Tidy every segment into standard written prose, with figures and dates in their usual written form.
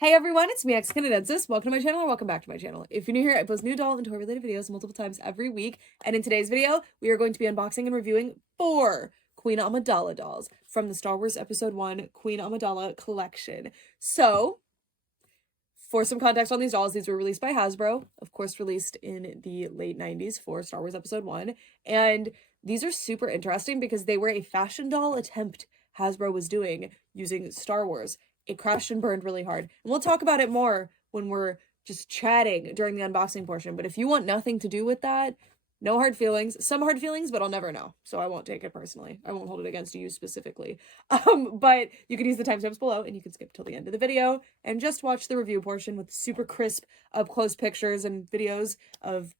Hey everyone, it's me, Ex-Canadensis. Welcome to my channel or welcome back to my channel. If you're new here, I post new doll and toy related videos multiple times every week. And in today's video, we are going to be unboxing and reviewing 4 Queen Amidala dolls from the Star Wars Episode 1 Queen Amidala collection. So, for some context on these dolls, these were released by Hasbro, of course released in the late 90s for Star Wars Episode 1. And these are super interesting because they were a fashion doll attempt Hasbro was doing using Star Wars. It crashed and burned really hard. And we'll talk about it more when we're just chatting during the unboxing portion. But if you want nothing to do with that, no hard feelings. Some hard feelings, but I'll never know. So I won't take it personally. I won't hold it against you specifically. But you can use the timestamps below and you can skip till the end of the video and just watch the review portion with super crisp up-close pictures and videos of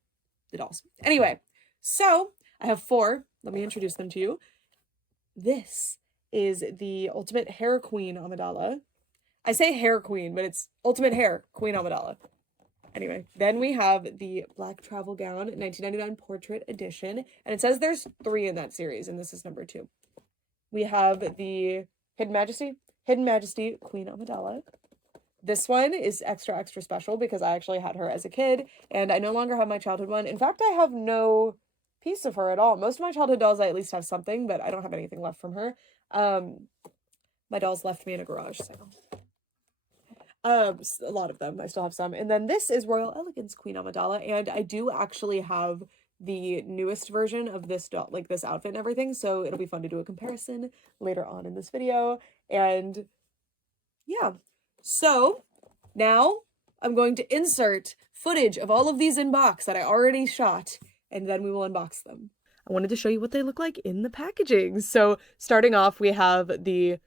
the dolls. Anyway, so I have 4. Let me introduce them to you. This is the Ultimate Hair Queen Amidala. I say Hair Queen, but it's Ultimate Hair Queen Amidala. Anyway, then we have the Black Travel Gown 1999 Portrait Edition, and it says there's 3 in that series, and this is number 2. We have the Hidden Majesty Queen Amidala. This one is extra special because I actually had her as a kid, and I no longer have my childhood one. In fact, I have no piece of her at all. Most of my childhood dolls, I at least have something, but I don't have anything left from her. My dolls left me in a garage sale. A lot of them. I still have some. And then this is Royal Elegance Queen Amidala, and I do actually have the newest version of this doll, like this outfit and everything, so it'll be fun to do a comparison later on in this video. And yeah, so now I'm going to insert footage of all of these in box that I already shot, and then we will unbox them. I wanted to show you what they look like in the packaging. So starting off, we have the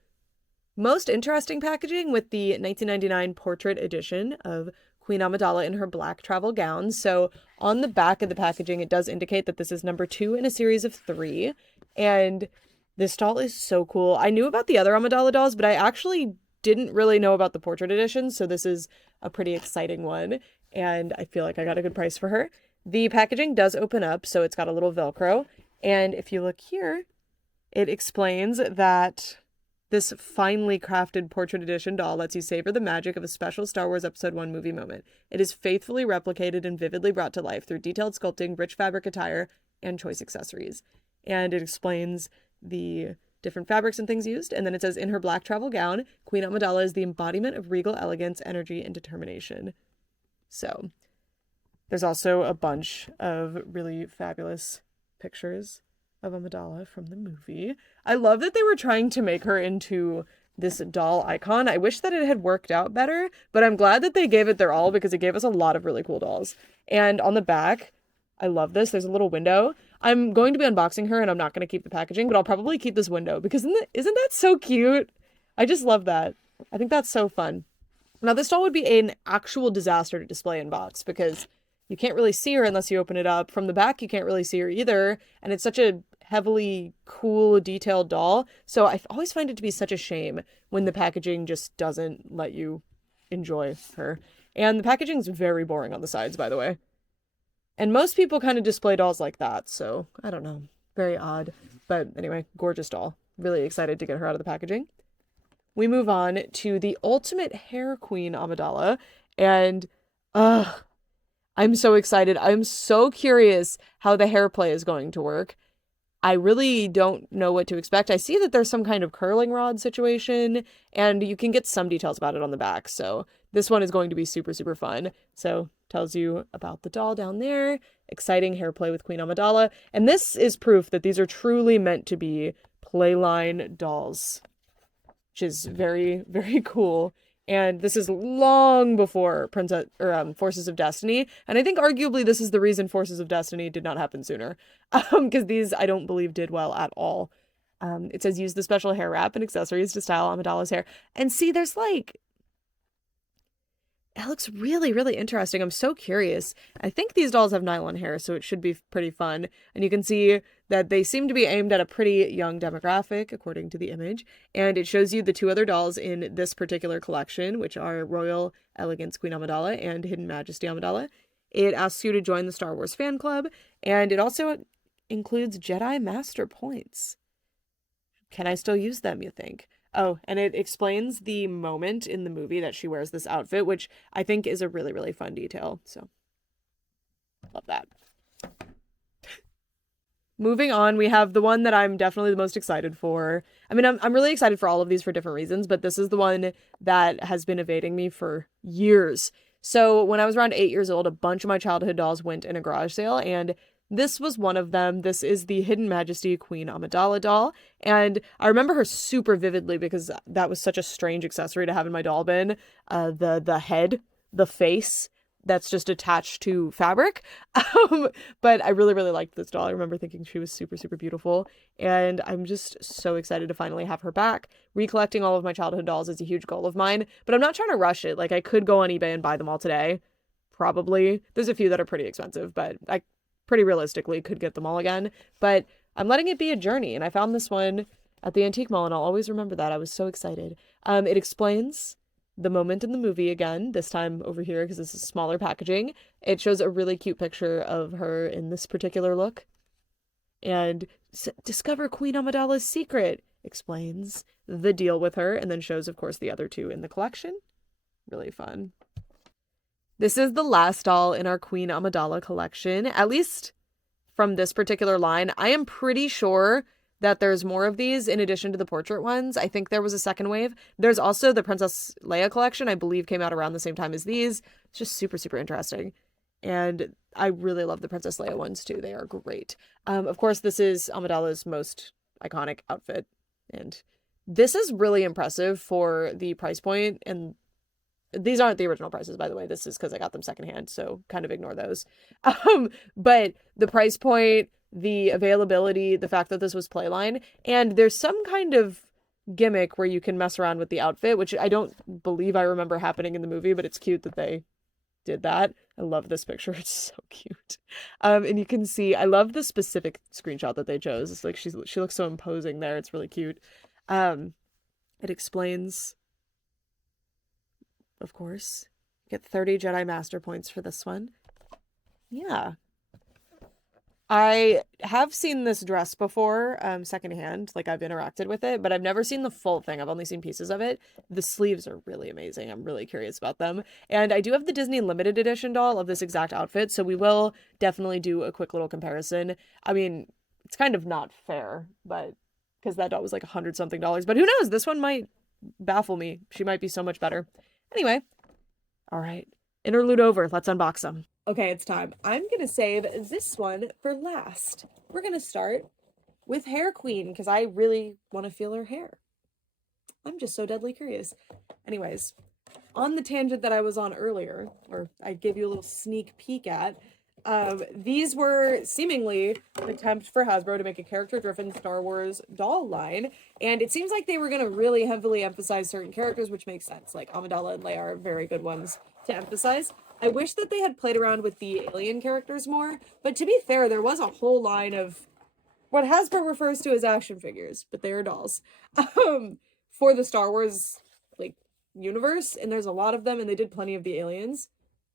most interesting packaging with the 1999 Portrait Edition of Queen Amidala in her black travel gown. So on the back of the packaging, it does indicate that this is number 2 in a series of 3. And this doll is so cool. I knew about the other Amidala dolls, but I actually didn't really know about the Portrait Edition. So this is a pretty exciting one. And I feel like I got a good price for her. The packaging does open up, so it's got a little Velcro. And if you look here, it explains that this finely crafted Portrait Edition doll lets you savor the magic of a special Star Wars Episode 1 movie moment. It is faithfully replicated and vividly brought to life through detailed sculpting, rich fabric attire, and choice accessories. And it explains the different fabrics and things used. And then it says, in her black travel gown, Queen Amidala is the embodiment of regal elegance, energy, and determination. So there's also a bunch of really fabulous pictures of Amidala from the movie. I love that they were trying to make her into this doll icon. I wish that it had worked out better, but I'm glad that they gave it their all because it gave us a lot of really cool dolls. And on the back, I love this. There's a little window. I'm going to be unboxing her and I'm not going to keep the packaging, but I'll probably keep this window because isn't that so cute? I just love that. I think that's so fun. Now, this doll would be an actual disaster to display in box because you can't really see her unless you open it up. From the back, you can't really see her either. And it's such a heavily cool, detailed doll. So I always find it to be such a shame when the packaging just doesn't let you enjoy her. And the packaging's very boring on the sides, by the way. And most people kind of display dolls like that. So I don't know. Very odd. But anyway, gorgeous doll. Really excited to get her out of the packaging. We move on to the Ultimate Hair Queen Amidala. And I'm so excited. I'm so curious how the hair play is going to work. I really don't know what to expect. I see that there's some kind of curling rod situation, and you can get some details about it on the back. So this one is going to be super fun. So tells you about the doll down there. Exciting hair play with Queen Amidala. And this is proof that these are truly meant to be playline dolls, which is very cool. And this is long before Forces of Destiny. And I think arguably this is the reason Forces of Destiny did not happen sooner. Because these, I don't believe, did well at all. It says use the special hair wrap and accessories to style Amidala's hair. And see, there's like... It looks really interesting. I'm so curious. I think these dolls have nylon hair, so it should be pretty fun. And you can see that they seem to be aimed at a pretty young demographic, according to the image. And it shows you the 2 other dolls in this particular collection, which are Royal Elegance Queen Amidala and Hidden Majesty Amidala. It asks you to join the Star Wars fan club, and it also includes Jedi Master points. Can I still use them, you think? Oh, and it explains the moment in the movie that she wears this outfit, which I think is a really, really fun detail. So, love that. Moving on, we have the one that I'm definitely the most excited for. I mean, I'm really excited for all of these for different reasons, but this is the one that has been evading me for years. So when I was around 8 years old, a bunch of my childhood dolls went in a garage sale, and this was one of them. This is the Hidden Majesty Queen Amidala doll, and I remember her super vividly because that was such a strange accessory to have in my doll bin. The head, the face, that's just attached to fabric. But I really, really liked this doll. I remember thinking she was super, super beautiful. And I'm just so excited to finally have her back. Recollecting all of my childhood dolls is a huge goal of mine, but I'm not trying to rush it. Like, I could go on eBay and buy them all today. Probably. There's a few that are pretty expensive, but I pretty realistically could get them all again. But I'm letting it be a journey. And I found this one at the Antique Mall, and I'll always remember that. I was so excited. It explains the moment in the movie again, this time over here because this is smaller packaging. It shows a really cute picture of her in this particular look. And discover Queen Amidala's secret, explains the deal with her, and then shows, of course, the other two in the collection. Really fun. This is the last doll in our Queen Amidala collection, at least from this particular line. I am pretty sure that there's more of these in addition to the portrait ones. I think there was a second wave. There's also the Princess Leia collection, I believe came out around the same time as these. It's just super, super interesting. And I really love the Princess Leia ones too. They are great. Of course, this is Amidala's most iconic outfit. And this is really impressive for the price point. And these aren't the original prices, by the way. This is because I got them secondhand, so kind of ignore those. But the price point, the availability, the fact that this was playline, and there's some kind of gimmick where you can mess around with the outfit, which I don't believe I remember happening in the movie, but it's cute that they did that. I love this picture. It's so cute. And you can see, I love the specific screenshot that they chose. It's like she looks so imposing there. It's really cute. It explains, of course, get 30 Jedi Master points for this one. Yeah. I have seen this dress before, secondhand, like I've interacted with it, but I've never seen the full thing. I've only seen pieces of it. The sleeves are really amazing. I'm really curious about them. And I do have the Disney limited edition doll of this exact outfit, so we will definitely do a quick little comparison. I mean, it's kind of not fair, but because that doll was like $100-something, but who knows? This one might baffle me. She might be so much better. Anyway, all right. Interlude over. Let's unbox them. Okay, it's time. I'm going to save this one for last. We're going to start with Hair Queen because I really want to feel her hair. I'm just so deadly curious. Anyways, on the tangent that I was on earlier, or I gave you a little sneak peek at, these were seemingly an attempt for Hasbro to make a character-driven Star Wars doll line, and it seems like they were going to really heavily emphasize certain characters, which makes sense. Like Amidala and Leia are very good ones to emphasize. I wish that they had played around with the alien characters more, but to be fair, there was a whole line of what Hasbro refers to as action figures, but they are dolls, for the Star Wars, like, universe, and there's a lot of them, and they did plenty of the aliens.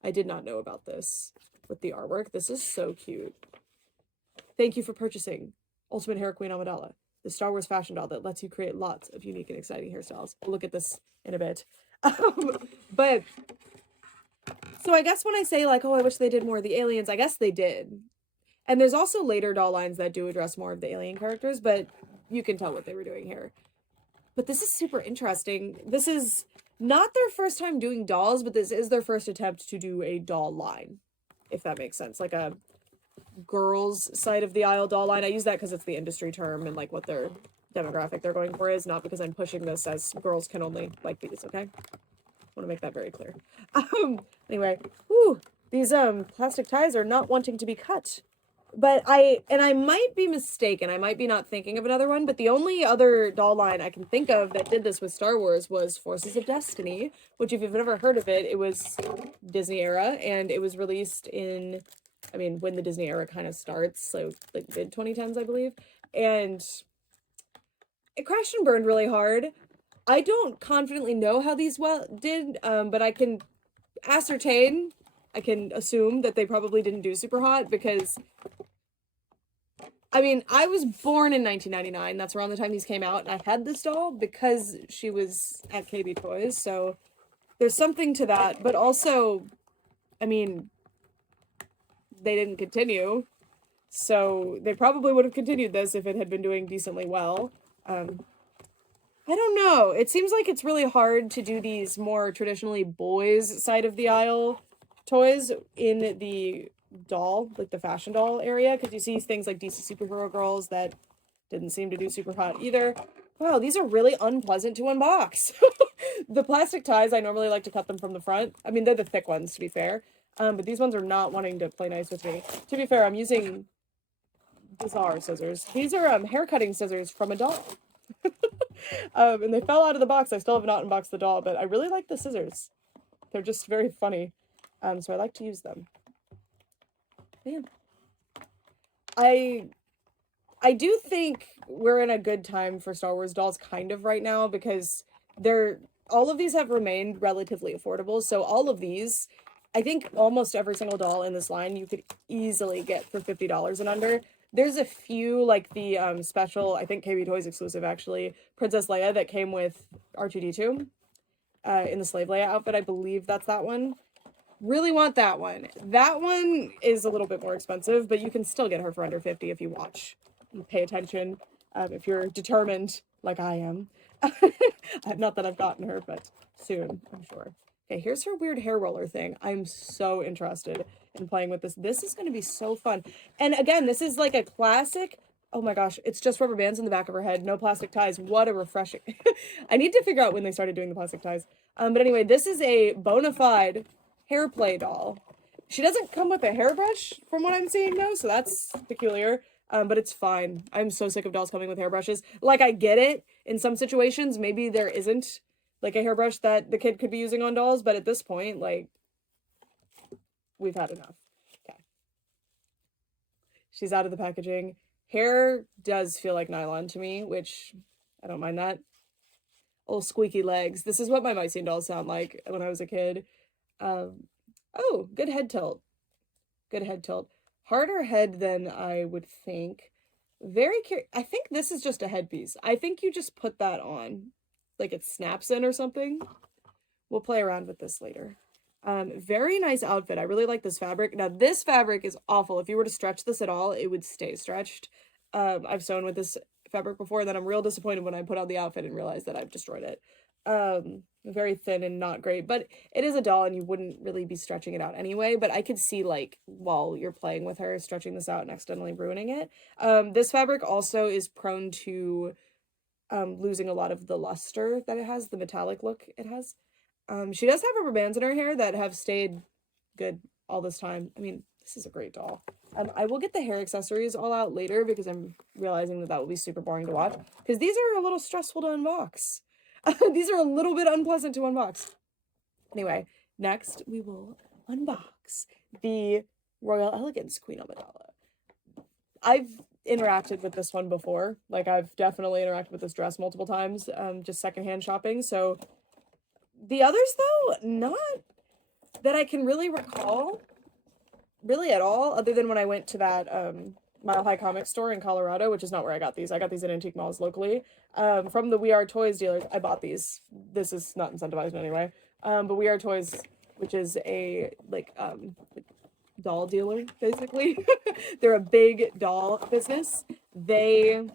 I did not know about this with the artwork. This is so cute. Thank you for purchasing Ultimate Hair Queen Amidala, the Star Wars fashion doll that lets you create lots of unique and exciting hairstyles. We'll look at this in a bit. But so I guess when I say like, oh, I wish they did more of the aliens, I guess they did. And there's also later doll lines that do address more of the alien characters, but you can tell what they were doing here. But this is super interesting. This is not their first time doing dolls, but this is their first attempt to do a doll line, if that makes sense. Like a girls' side of the aisle doll line. I use that because it's the industry term and like what their demographic they're going for is, not because I'm pushing this as girls can only like these, okay? I want to make that very clear. Anyway, these plastic ties are not wanting to be cut. But I might be mistaken. I might be not thinking of another one, but the only other doll line I can think of that did this with Star Wars was Forces of Destiny, which if you've never heard of it, it was Disney era, and it was released in, I mean, when the Disney era kind of starts, so like mid-2010s, I believe, and it crashed and burned really hard. I don't confidently know how these did, but I can ascertain, I can assume that they probably didn't do super hot because I mean, I was born in 1999. That's around the time these came out, and I had this doll because she was at KB Toys, so there's something to that, but also, I mean, they didn't continue, so they probably would have continued this if it had been doing decently well. I don't know. It seems like it's really hard to do these more traditionally boys side of the aisle toys in the doll, like the fashion doll area, because you see things like DC Superhero Girls that didn't seem to do super hot either. Wow, these are really unpleasant to unbox. The plastic ties, I normally like to cut them from the front. I mean, they're the thick ones, to be fair. But these ones are not wanting to play nice with me. To be fair, I'm using bizarre scissors. These are hair cutting scissors from a doll. And they fell out of the box. I still have not unboxed the doll, but I really like the scissors. They're just very funny. So I like to use them. Man. I do think we're in a good time for Star Wars dolls kind of right now, because all of these have remained relatively affordable. So all of these, I think almost every single doll in this line you could easily get for $50 and under. There's a few, like the special, I think KB Toys exclusive actually, Princess Leia that came with R2-D2 in the Slave Leia outfit. I believe that's that one. Really want that one. That one is a little bit more expensive, but you can still get her for under 50 if you watch. You pay attention, if you're determined, like I am. Not that I've gotten her, but soon, I'm sure. Okay, here's her weird hair roller thing. I'm so interested in playing with this. This is going to be so fun. And again, this is like a classic. Oh my gosh, it's just rubber bands in the back of her head. No plastic ties. What a refreshing. I need to figure out when they started doing the plastic ties. But anyway, this is a bona fide hair play doll. She doesn't come with a hairbrush from what I'm seeing though, so that's peculiar. But it's fine. I'm so sick of dolls coming with hairbrushes. Like, I get it. In some situations, maybe there isn't, like, a hairbrush that the kid could be using on dolls, but at this point, like, we've had enough. Okay. She's out of the packaging. Hair does feel like nylon to me, which I don't mind that. Oh, squeaky legs. This is what my Mycene dolls sound like when I was a kid. Oh, good head tilt. Good head tilt. Harder head than I would think. Very curious. I think this is just a headpiece. I think you just put that on. Like it snaps in or something. We'll play around with this later. Very nice outfit. I really like this fabric. Now, this fabric is awful. If you were to stretch this at all, it would stay stretched. I've sewn with this fabric before, and then I'm real disappointed when I put on the outfit and realize that I've destroyed it. Very thin and not great, but it is a doll and you wouldn't really be stretching it out anyway, but I could see, like, while you're playing with her, stretching this out and accidentally ruining it. This fabric also is prone to losing a lot of the luster that it has, the metallic look it has. She does have rubber bands in her hair that have stayed good all this time. I mean, this is a great doll. I will get the hair accessories all out later because I'm realizing that will be super boring to watch, because these are a little stressful to unbox. These are a little bit unpleasant to unbox. Anyway, next we will unbox the Royal Elegance Queen Amidala. I've interacted with this one before. Like, I've definitely interacted with this dress multiple times, just secondhand shopping. So the others, though, not that I can really recall really at all, other than when I went to that Mile High comic store in Colorado, which is not where I got these. I got these in antique malls locally. From the We Are Toys dealers, I bought these. This is not incentivized in any way. But We Are Toys, which is a, like doll dealer, basically. They're a big doll business. They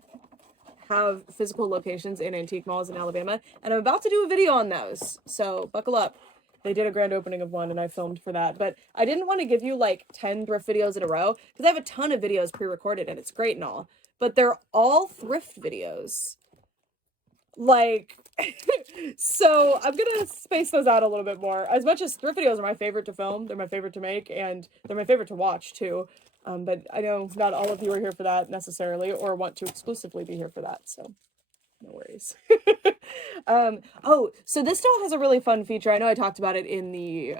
have physical locations in antique malls in Alabama, and I'm about to do a video on those, so buckle up. They did a grand opening of one, and I filmed for that, but I didn't want to give you, like, 10 thrift videos in a row, because I have a ton of videos pre-recorded, and it's great and all, but they're all thrift videos. Like, so I'm gonna space those out a little bit more. As much as thrift videos are my favorite to film, they're my favorite to make, and they're my favorite to watch, too. But I know not all of you are here for that, necessarily, or want to exclusively be here for that, so no worries. Oh, so this doll has a really fun feature. I know I talked about it in the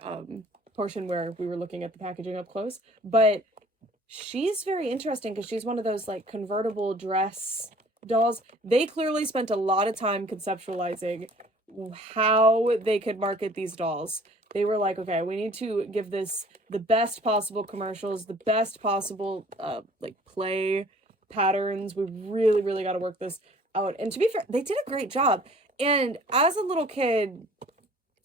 portion where we were looking at the packaging up close, but she's very interesting because she's one of those, like, convertible dress dolls. They clearly spent a lot of time conceptualizing how they could market these dolls. They were like, okay, we need to give this the best possible commercials, the best possible like play patterns. We really, really got to work this out. And to be fair, they did a great job. And as a little kid,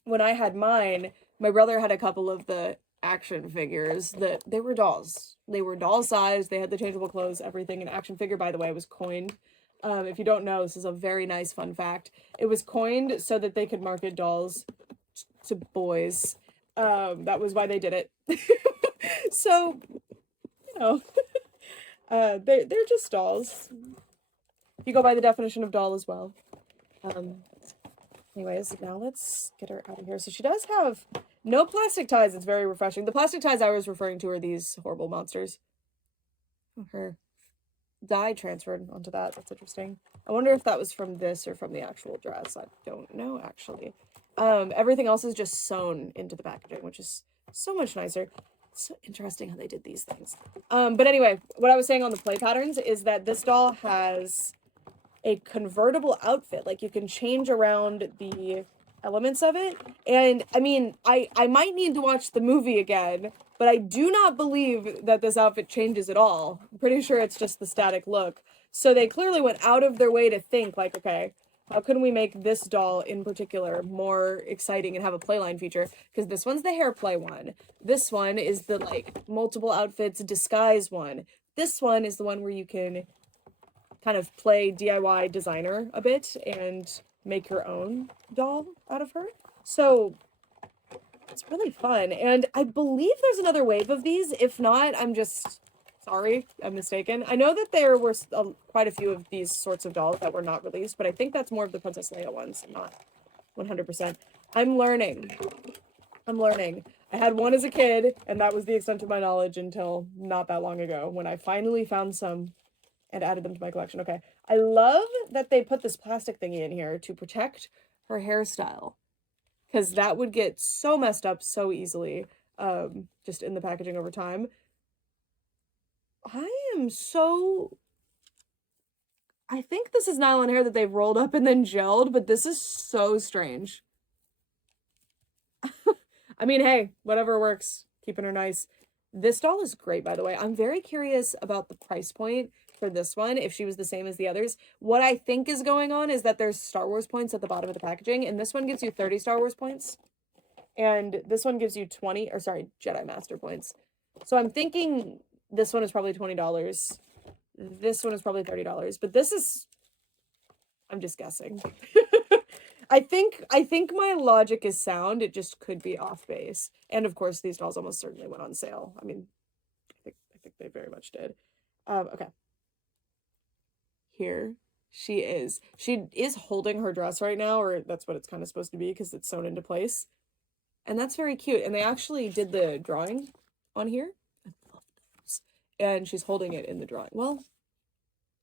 when I had mine, my brother had a couple of the action figures that they were dolls. They were doll size. They had the changeable clothes, everything. An action figure, by the way, was coined. If you don't know, this is a very nice fun fact. It was coined so that they could market dolls to boys. That was why they did it. So, you know, they're just dolls. You go by the definition of doll as well. Anyways, now let's get her out of here. So she does have no plastic ties. It's very refreshing. The plastic ties I was referring to are these horrible monsters. Her dye transferred onto that. That's interesting. I wonder if that was from this or from the actual dress. I don't know, actually. Everything else is just sewn into the packaging, which is so much nicer. It's so interesting how they did these things. But anyway, what I was saying on the play patterns is that this doll has a convertible outfit. Like, you can change around the elements of it. And I mean, I might need to watch the movie again, but I do not believe that this outfit changes at all. I'm pretty sure it's just the static look. So they clearly went out of their way to think, like, okay, how can we make this doll in particular more exciting and have a playline feature? Because this one's the hair play one. This one is the, like, multiple outfits disguise one. This one is the one where you can kind of play DIY designer a bit and make your own doll out of her. So it's really fun. And I believe there's another wave of these. If not, I'm just sorry, I'm mistaken. I know that there were quite a few of these sorts of dolls that were not released, but I think that's more of the Princess Leia ones, not 100%. I'm learning. I had one as a kid, and that was the extent of my knowledge until not that long ago, when I finally found some and added them to my collection. Okay, I love that they put this plastic thingy in here to protect her hairstyle, because that would get so messed up so easily, just in the packaging over time. I think this is nylon hair that they've rolled up and then gelled, but this is so strange. I mean, hey, whatever works. Keeping her nice. This doll is great, by the way. I'm very curious about the price point for this one, if she was the same as the others. What I think is going on is that there's Star Wars points at the bottom of the packaging, and this one gives you 30 Star Wars points. And this one gives you Jedi Master points. So I'm thinking this one is probably $20. This one is probably $30. But this is... I'm just guessing. I think my logic is sound. It just could be off base. And of course, these dolls almost certainly went on sale. I mean, I think they very much did. Okay. Here she is. She is holding her dress right now, or that's what it's kind of supposed to be because it's sewn into place. And that's very cute. And they actually did the drawing on here. I love those. And she's holding it in the drawing. Well,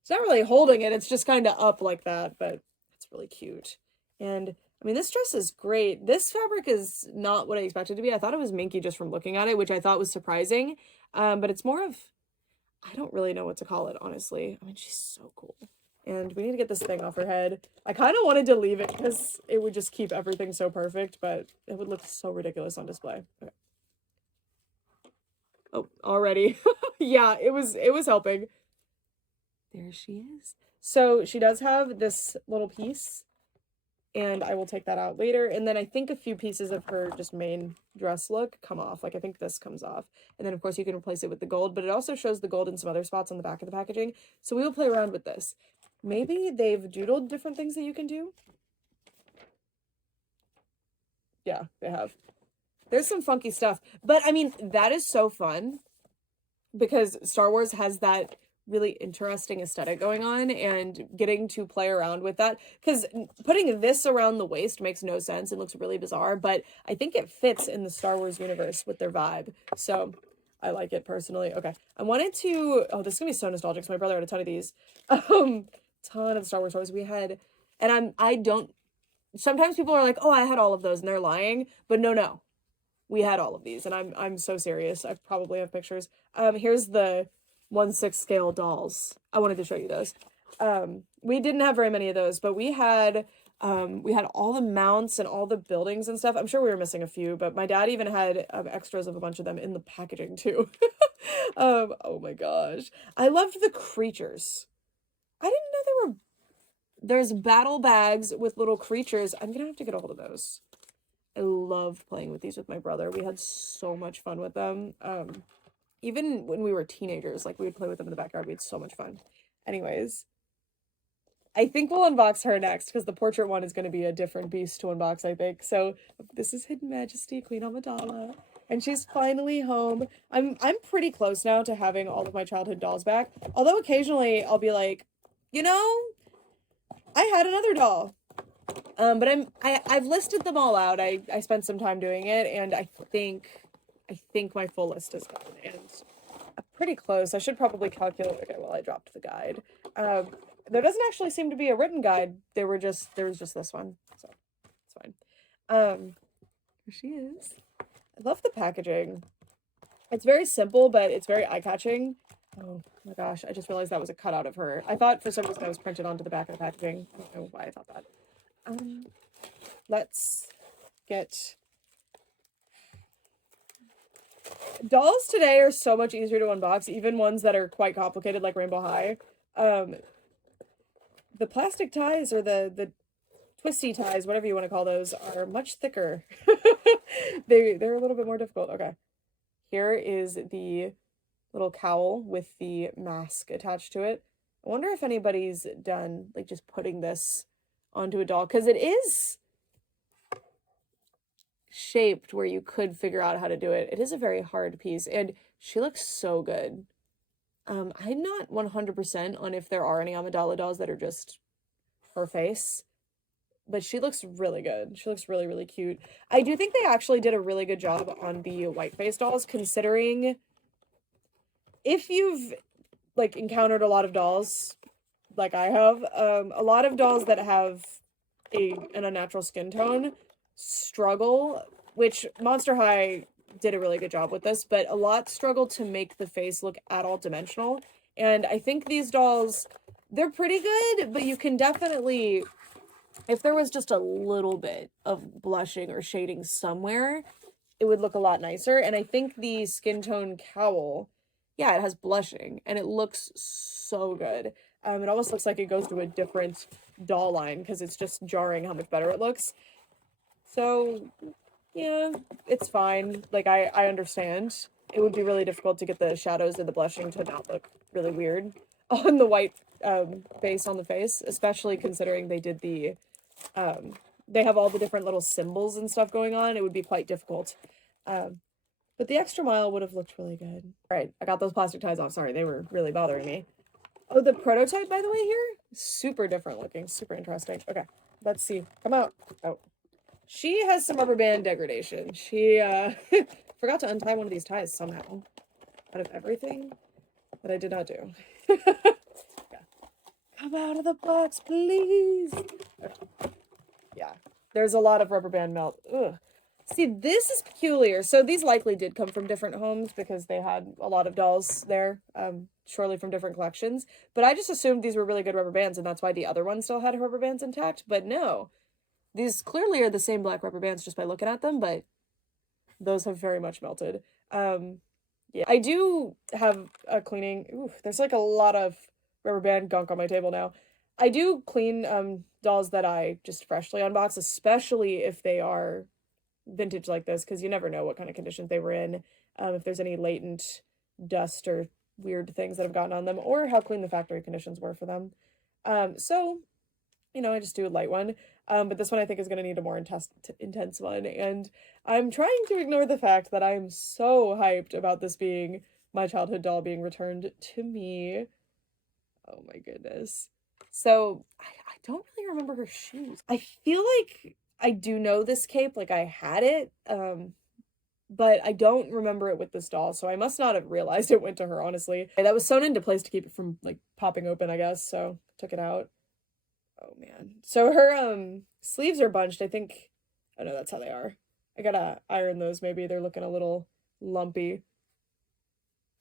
it's not really holding it. It's just kind of up like that, but it's really cute. And I mean, this dress is great. This fabric is not what I expected to be. I thought it was minky just from looking at it, which I thought was surprising. But it's more of, I don't really know what to call it, honestly. I mean, she's so cool. And we need to get this thing off her head. I kind of wanted to leave it because it would just keep everything so perfect, but it would look so ridiculous on display. Okay. Oh, already. Yeah, it was helping. There she is. So she does have this little piece, and I will take that out later. And then I think a few pieces of her just main dress look come off. Like, I think this comes off. And then, of course, you can replace it with the gold. But it also shows the gold in some other spots on the back of the packaging. So we will play around with this. Maybe they've doodled different things that you can do. Yeah, they have. There's some funky stuff. But, I mean, that is so fun. Because Star Wars has that really interesting aesthetic going on, and getting to play around with that, because putting this around the waist makes no sense and looks really bizarre, but I think it fits in the Star Wars universe with their vibe, so I like it personally. Okay, I wanted to, oh, this is gonna be so nostalgic, so my brother had a ton of these, ton of Star Wars toys we had, and I don't, sometimes people are like, oh, I had all of those, and they're lying, but no, we had all of these, and I'm so serious. I probably have pictures. Here's the 1/6 scale dolls. I wanted to show you those. We didn't have very many of those, but we had all the mounts and all the buildings and stuff. I'm sure we were missing a few, but my dad even had extras of a bunch of them in the packaging too. Oh my gosh. I loved the creatures. I didn't know there's battle bags with little creatures. I'm gonna have to get a hold of those. I loved playing with these with my brother. We had so much fun with them. Even when we were teenagers, like we would play with them in the backyard. We had so much fun. Anyways, I think we'll unbox her next because the portrait one is going to be a different beast to unbox, I think. So this is Hidden Majesty Queen Amidala, and she's finally home. I'm pretty close now to having all of my childhood dolls back. Although occasionally I'll be like, you know, I had another doll. But I've listed them all out. I spent some time doing it, and I think my full list is done, and I'm pretty close. I should probably calculate. Okay, well, I dropped the guide. There doesn't actually seem to be a written guide. There was just this one, so it's fine. Here she is. I love the packaging. It's very simple, but it's very eye-catching. Oh my gosh, I just realized that was a cutout of her. I thought for some reason that was printed onto the back of the packaging. I don't know why I thought that. Let's get... Dolls today are so much easier to unbox, even ones that are quite complicated like Rainbow High. The plastic ties or the twisty ties, whatever you want to call those, are much thicker. They're a little bit more difficult. Okay. Here is the little cowl with the mask attached to it. I wonder if anybody's done like just putting this onto a doll, because it is shaped where you could figure out how to do it. It is a very hard piece, and she looks so good. I'm not 100% on if there are any Amidala dolls that are just her face, but she looks really good. She looks really, really cute. I do think they actually did a really good job on the white face dolls, considering if you've like encountered a lot of dolls like I have, a lot of dolls that have an unnatural skin tone struggle, which Monster High did a really good job with this, but a lot struggle to make the face look at all dimensional. And I think these dolls, they're pretty good, but you can definitely, if there was just a little bit of blushing or shading somewhere, it would look a lot nicer. And I think the skin tone cowl, yeah, it has blushing, and it looks so good. It almost looks like it goes to a different doll line because it's just jarring how much better it looks. So, yeah, it's fine. Like, I understand. It would be really difficult to get the shadows and the blushing to not look really weird on the white base on the face, especially considering they did the, they have all the different little symbols and stuff going on. It would be quite difficult. But the extra mile would have looked really good. All right, I got those plastic ties off. Sorry, they were really bothering me. Oh, the prototype, by the way, here, super different looking, super interesting. Okay, let's see. Come out. Oh, she has some rubber band degradation. She forgot to untie one of these ties somehow out of everything that I did not do. Yeah. Come out of the box, please. Okay. Yeah, there's a lot of rubber band melt. Ugh. See, this is peculiar. So these likely did come from different homes because they had a lot of dolls there, surely from different collections. But I just assumed these were really good rubber bands, and that's why the other one still had rubber bands intact. But no, these clearly are the same black rubber bands just by looking at them, but those have very much melted. Yeah, I do have a cleaning. Ooh, there's like a lot of rubber band gunk on my table now. I do clean dolls that I just freshly unbox, especially if they are vintage like this, because you never know what kind of conditions they were in, if there's any latent dust or weird things that have gotten on them, or how clean the factory conditions were for them. So, you know, I just do a light one, but this one I think is going to need a more intense one, and I'm trying to ignore the fact that I'm so hyped about this being my childhood doll being returned to me. Oh my goodness. So, I don't really remember her shoes. I feel like I do know this cape, like I had it, but I don't remember it with this doll, so I must not have realized it went to her, honestly. That was sewn into place to keep it from, like, popping open, I guess, so took it out. Oh, man. So her, sleeves are bunched, I think. Oh, no, that's how they are. I gotta iron those, maybe. They're looking a little lumpy.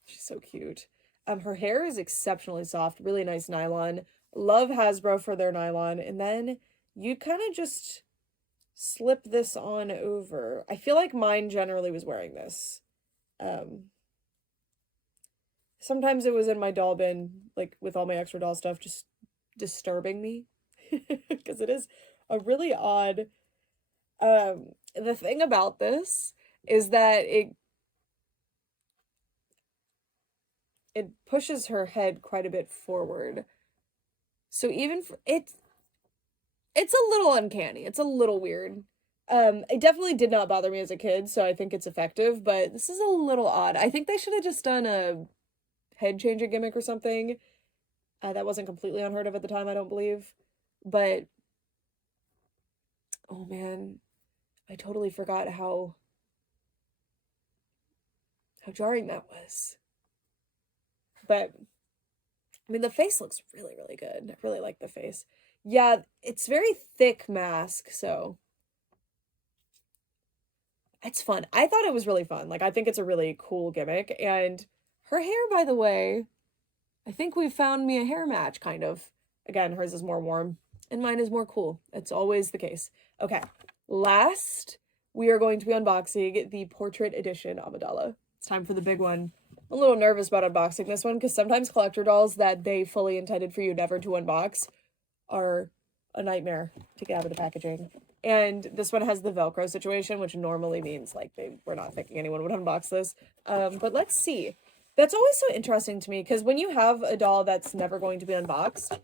She's so cute. Her hair is exceptionally soft, really nice nylon. Love Hasbro for their nylon, and then you kind of just slip this on over. I feel like mine generally was wearing this. sometimes it was in my doll bin, like with all my extra doll stuff, just disturbing me. Because it is a really odd, the thing about this is that it pushes her head quite a bit forward. So even for it's a little uncanny. It's a little weird. It definitely did not bother me as a kid, so I think it's effective, but this is a little odd. I think they should have just done a head changer gimmick or something. That wasn't completely unheard of at the time, I don't believe. But, oh man, I totally forgot how jarring that was. But, I mean, the face looks really, really good. I really like the face. Yeah, it's very thick mask, so it's fun. I thought it was really fun. Like, I think it's a really cool gimmick. And her hair, by the way, I think we found me a hair match, kind of. Again, hers is more warm, and mine is more cool. It's always the case. Okay, last, we are going to be unboxing the Portrait Edition Amidala. It's time for the big one. I'm a little nervous about unboxing this one, because sometimes collector dolls that they fully intended for you never to unbox are a nightmare to get out of the packaging. And this one has the Velcro situation, which normally means, like, they were not thinking anyone would unbox this. But let's see. That's always so interesting to me, because when you have a doll that's never going to be unboxed,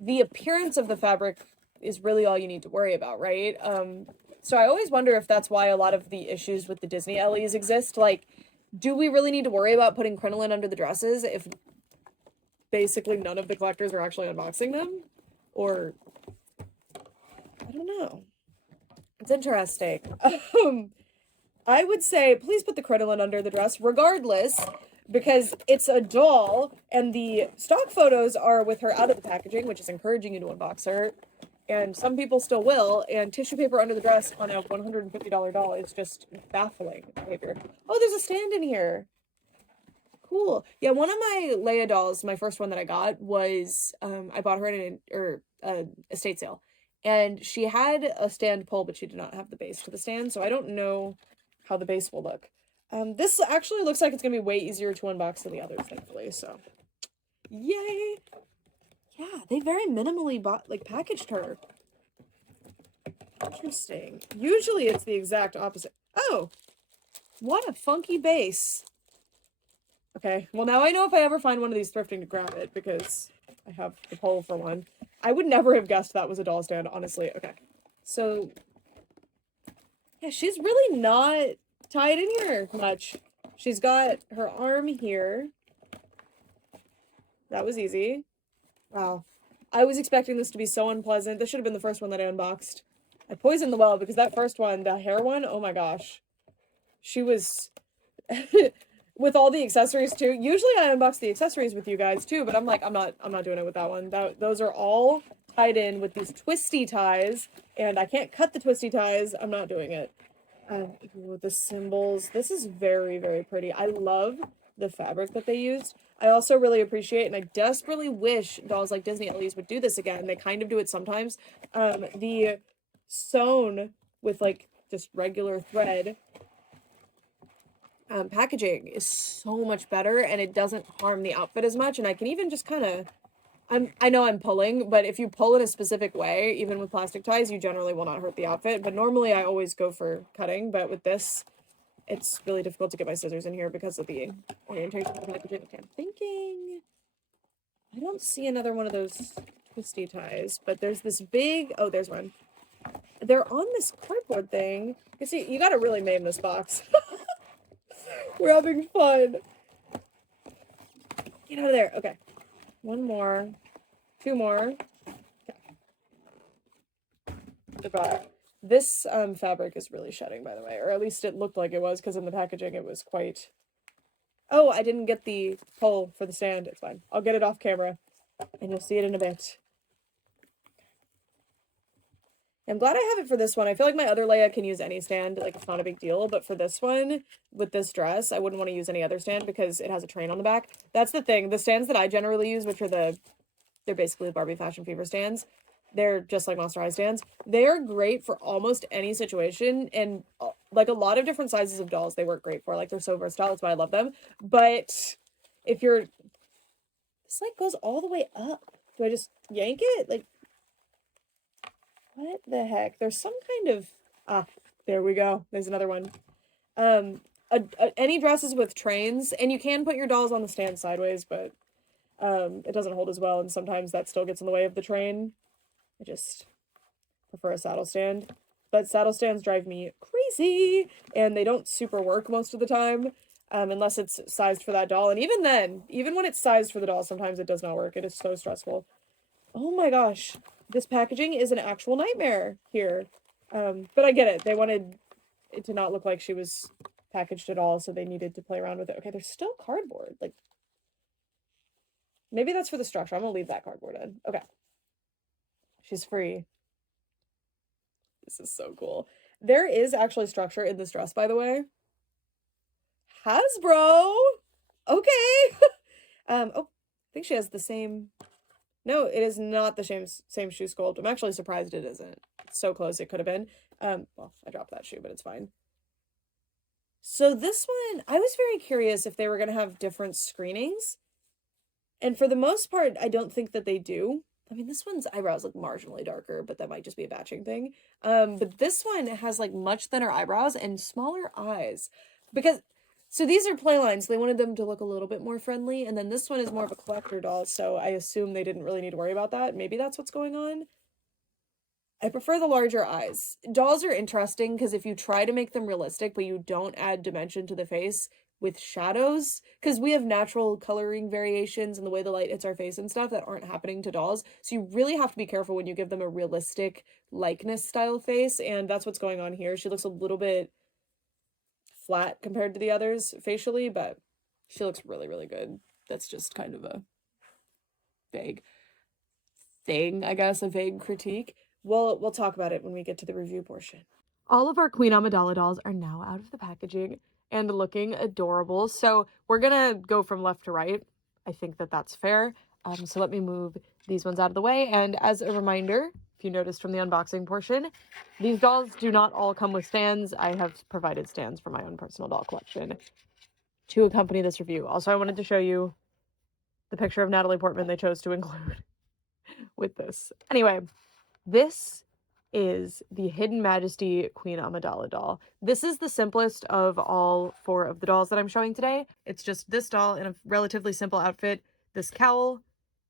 the appearance of the fabric is really all you need to worry about, right? So I always wonder if that's why a lot of the issues with the Disney LEs exist. Like, do we really need to worry about putting crinoline under the dresses if basically none of the collectors are actually unboxing them? Or, I don't know. It's interesting. I would say, please put the crinoline under the dress, regardless, because it's a doll, and the stock photos are with her out of the packaging, which is encouraging you to unbox her, and some people still will, and tissue paper under the dress on a $150 doll is just baffling behavior. Oh, there's a stand in here. Cool. Yeah, one of my Leia dolls, my first one that I got, was, I bought her at an estate sale, and she had a stand pole, but she did not have the base to the stand, so I don't know how the base will look. This actually looks like it's gonna be way easier to unbox than the others, thankfully, so yay! Yeah, they very minimally packaged her. Interesting. Usually it's the exact opposite. Oh! What a funky base. Okay, well now I know if I ever find one of these thrifting to grab it, because I have the pole for one. I would never have guessed that was a doll stand, honestly. Okay, so yeah, she's really not tied in here much. She's got her arm here. That was easy. Wow. I was expecting this to be so unpleasant. This should have been the first one that I unboxed. I poisoned the well, because that first one, the hair one, oh my gosh. She was... with all the accessories too. Usually I unbox the accessories with you guys too, but I'm like, I'm not doing it with that one. Those are all tied in with these twisty ties, and I can't cut the twisty ties. I'm not doing it. Ooh, the symbols. This is very, very pretty. I love the fabric that they used. I also really appreciate, and I desperately wish dolls like Disney at least would do this again. They kind of do it sometimes. The sewn with like just regular thread packaging is so much better, and it doesn't harm the outfit as much, and I can even just kind of, I know I'm pulling, but if you pull in a specific way, even with plastic ties, you generally will not hurt the outfit, but normally I always go for cutting, but with this, it's really difficult to get my scissors in here because of the orientation of the packaging. Okay, I'm thinking, I don't see another one of those twisty ties, but there's this big, oh, there's one. They're on this cardboard thing. You see, you gotta really name this box. We're having fun. Get out of there. Okay. One more. Two more. Okay. Goodbye. This fabric is really shedding, by the way. Or at least it looked like it was, because in the packaging it was quite... Oh, I didn't get the pole for the stand. It's fine. I'll get it off camera, and you'll see it in a bit. I'm glad I have it for this one. I feel like my other Leia can use any stand, like it's not a big deal, but for this one, with this dress, I wouldn't want to use any other stand because it has a train on the back. That's the thing. The stands that I generally use, which are they're basically the Barbie Fashion Fever stands. They're just like Monster High stands. They are great for almost any situation, and like a lot of different sizes of dolls they work great for. Like, they're so versatile. That's why I love them. But if you're, this like goes all the way up. Do I just yank it? Like, what the heck? There's some kind of, there we go. There's another one. Any dresses with trains, and you can put your dolls on the stand sideways, but it doesn't hold as well, and sometimes that still gets in the way of the train. I just prefer a saddle stand. But saddle stands drive me crazy, and they don't super work most of the time, unless it's sized for that doll. And even then, even when it's sized for the doll, sometimes it does not work. It is so stressful. Oh my gosh. This packaging is an actual nightmare here. But I get it. They wanted it to not look like she was packaged at all, so they needed to play around with it. Okay, there's still cardboard. Like, maybe that's for the structure. I'm gonna leave that cardboard in. Okay. She's free. This is so cool. There is actually structure in this dress, by the way. Hasbro! Okay! Oh, I think she has the same... No, it is not the same shoe sculpt. I'm actually surprised it isn't. It's so close it could have been. Well, I dropped that shoe, but it's fine. So this one, I was very curious if they were going to have different screenings. And for the most part, I don't think that they do. I mean, this one's eyebrows look marginally darker, but that might just be a batching thing. But this one has like much thinner eyebrows and smaller eyes. Because, so these are play lines. They wanted them to look a little bit more friendly. And then this one is more of a collector doll. So I assume they didn't really need to worry about that. Maybe that's what's going on. I prefer the larger eyes. Dolls are interesting because if you try to make them realistic, but you don't add dimension to the face with shadows, because we have natural coloring variations in the way the light hits our face and stuff that aren't happening to dolls. So you really have to be careful when you give them a realistic likeness style face. And that's what's going on here. She looks a little bit flat compared to the others facially, but she looks really, really good. That's just kind of a vague thing, I guess, a vague critique. We'll talk about it when we get to the review portion. All of our Queen Amidala dolls are now out of the packaging and looking adorable. So we're gonna go from left to right. I think that that's fair. So let me move these ones out of the way. And as a reminder, if you noticed from the unboxing portion, these dolls do not all come with stands. I have provided stands for my own personal doll collection to accompany this review. Also, I wanted to show you the picture of Natalie Portman they chose to include with this. Anyway, this is the Hidden Majesty Queen Amidala doll. This is the simplest of all 4 of the dolls that I'm showing today. It's just this doll in a relatively simple outfit, this cowl,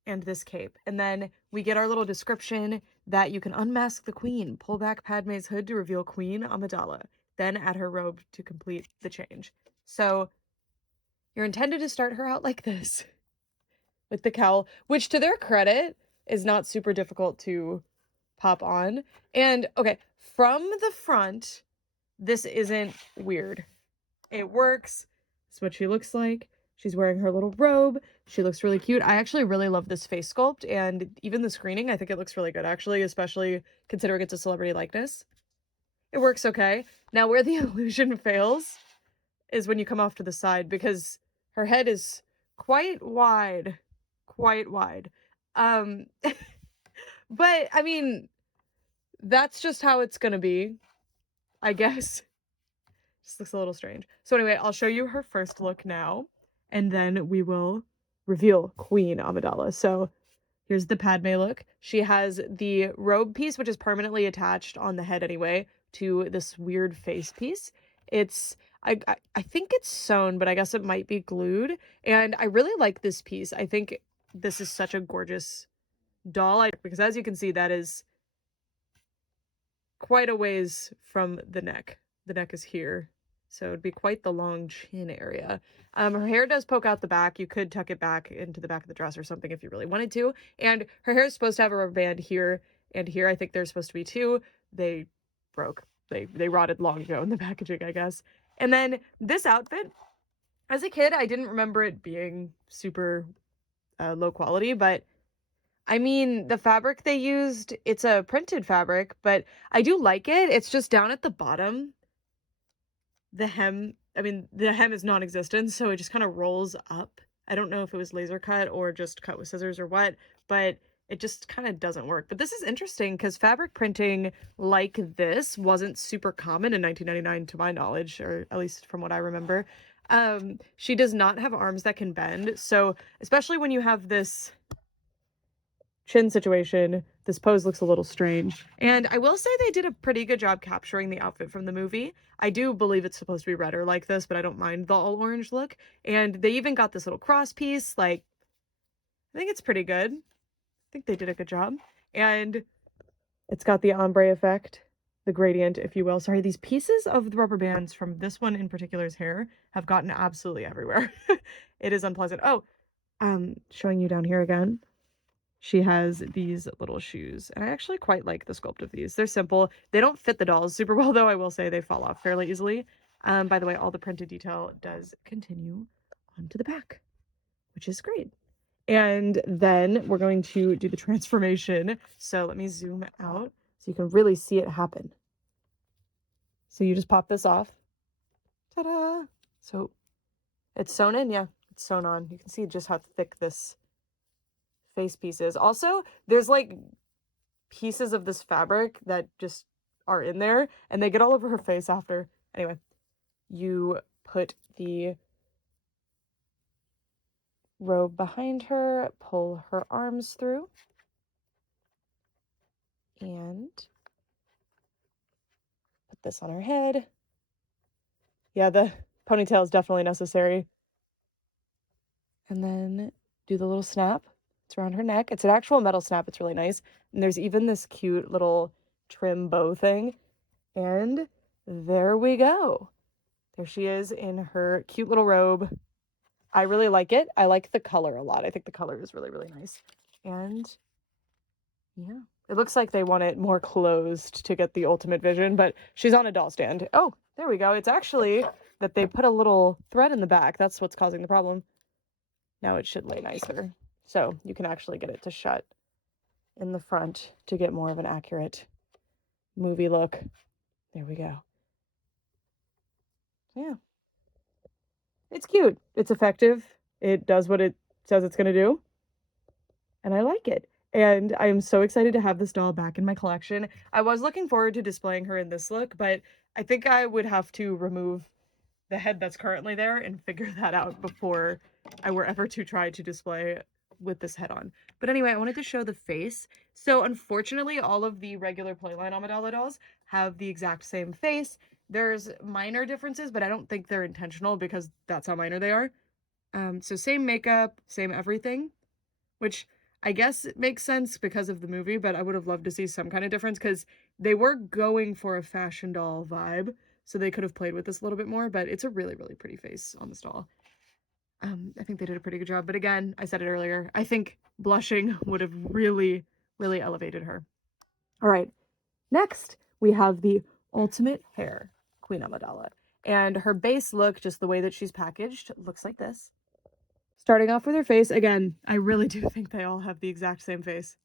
and this cape. And then we get our little description that you can unmask the queen, pull back Padme's hood to reveal Queen Amidala, then add her robe to complete the change. So you're intended to start her out like this, with the cowl, which to their credit is not super difficult to pop on. And okay, from the front, this isn't weird. It works. That's what she looks like. She's wearing her little robe. She looks really cute. I actually really love this face sculpt, and even the screening, I think it looks really good, actually, especially considering it's a celebrity likeness. It works okay. Now, where the illusion fails is when you come off to the side, because her head is quite wide. Quite wide. But, I mean, that's just how it's gonna be, I guess. Just looks a little strange. So anyway, I'll show you her first look now, and then we will reveal Queen Amidala. So here's the Padme look. She has the robe piece, which is permanently attached on the head anyway, to this weird face piece. It's, I think it's sewn, but I guess it might be glued. And I really like this piece. I think this is such a gorgeous doll, because as you can see, that is quite a ways from the neck. The neck is here, so it'd be quite the long chin area. Her hair does poke out the back. You could tuck it back into the back of the dress or something if you really wanted to. And her hair is supposed to have a rubber band here and here. I think there's supposed to be 2. They broke. They rotted long ago in the packaging, I guess. And then this outfit, as a kid, I didn't remember it being super low quality, but I mean, the fabric they used, it's a printed fabric, but I do like it. It's just down at the bottom. The hem is non-existent, so it just kind of rolls up. I don't know if it was laser cut or just cut with scissors or what, but it just kind of doesn't work. But this is interesting because fabric printing like this wasn't super common in 1999 to my knowledge, or at least from what I remember. She does not have arms that can bend, so especially when you have this chin situation, this pose looks a little strange. And I will say they did a pretty good job capturing the outfit from the movie. I do believe it's supposed to be redder like this, but I don't mind the all orange look. And they even got this little cross piece. Like, I think it's pretty good. I think they did a good job. And it's got the ombre effect, the gradient, if you will. Sorry, these pieces of the rubber bands from this one in particular's hair have gotten absolutely everywhere. It is unpleasant. Oh, showing you down here again. She has these little shoes, and I actually quite like the sculpt of these. They're simple. They don't fit the dolls super well, though. I will say they fall off fairly easily. By the way, all the printed detail does continue onto the back, which is great. And then we're going to do the transformation. So let me zoom out so you can really see it happen. So you just pop this off. Ta-da! So it's sewn in, yeah, it's sewn on. You can see just how thick this face piece is. Also, there's like pieces of this fabric that just are in there, and they get all over her face after. Anyway, you put the robe behind her, pull her arms through, and put this on her head. Yeah, the ponytail is definitely necessary. And then do the little snap. It's around her neck. It's an actual metal snap. It's really nice. And there's even this cute little trim bow thing. And there we go. There she is in her cute little robe. I really like it. I like the color a lot. I think the color is really, really nice. And yeah, it looks like they want it more closed to get the ultimate vision, but she's on a doll stand. Oh, there we go. It's actually that they put a little thread in the back. That's what's causing the problem. Now it should lay nicer. So you can actually get it to shut in the front to get more of an accurate movie look. There we go. Yeah. It's cute. It's effective. It does what it says it's going to do. And I like it. And I am so excited to have this doll back in my collection. I was looking forward to displaying her in this look, but I think I would have to remove the head that's currently there and figure that out before I were ever to try to display with this head on. But anyway, I wanted to show the face. So unfortunately, all of the regular Playline Amidala dolls have the exact same face. There's minor differences, but I don't think they're intentional because that's how minor they are. So same makeup, same everything, which I guess it makes sense because of the movie, but I would have loved to see some kind of difference because they were going for a fashion doll vibe, so they could have played with this a little bit more, but it's a really, really pretty face on this doll. I think they did a pretty good job, but again, I said it earlier, I think blushing would have really, really elevated her. All right, next we have the ultimate hair Queen Amidala, and her base look, just the way that she's packaged, looks like this. Starting off with her face, again, I really do think they all have the exact same face.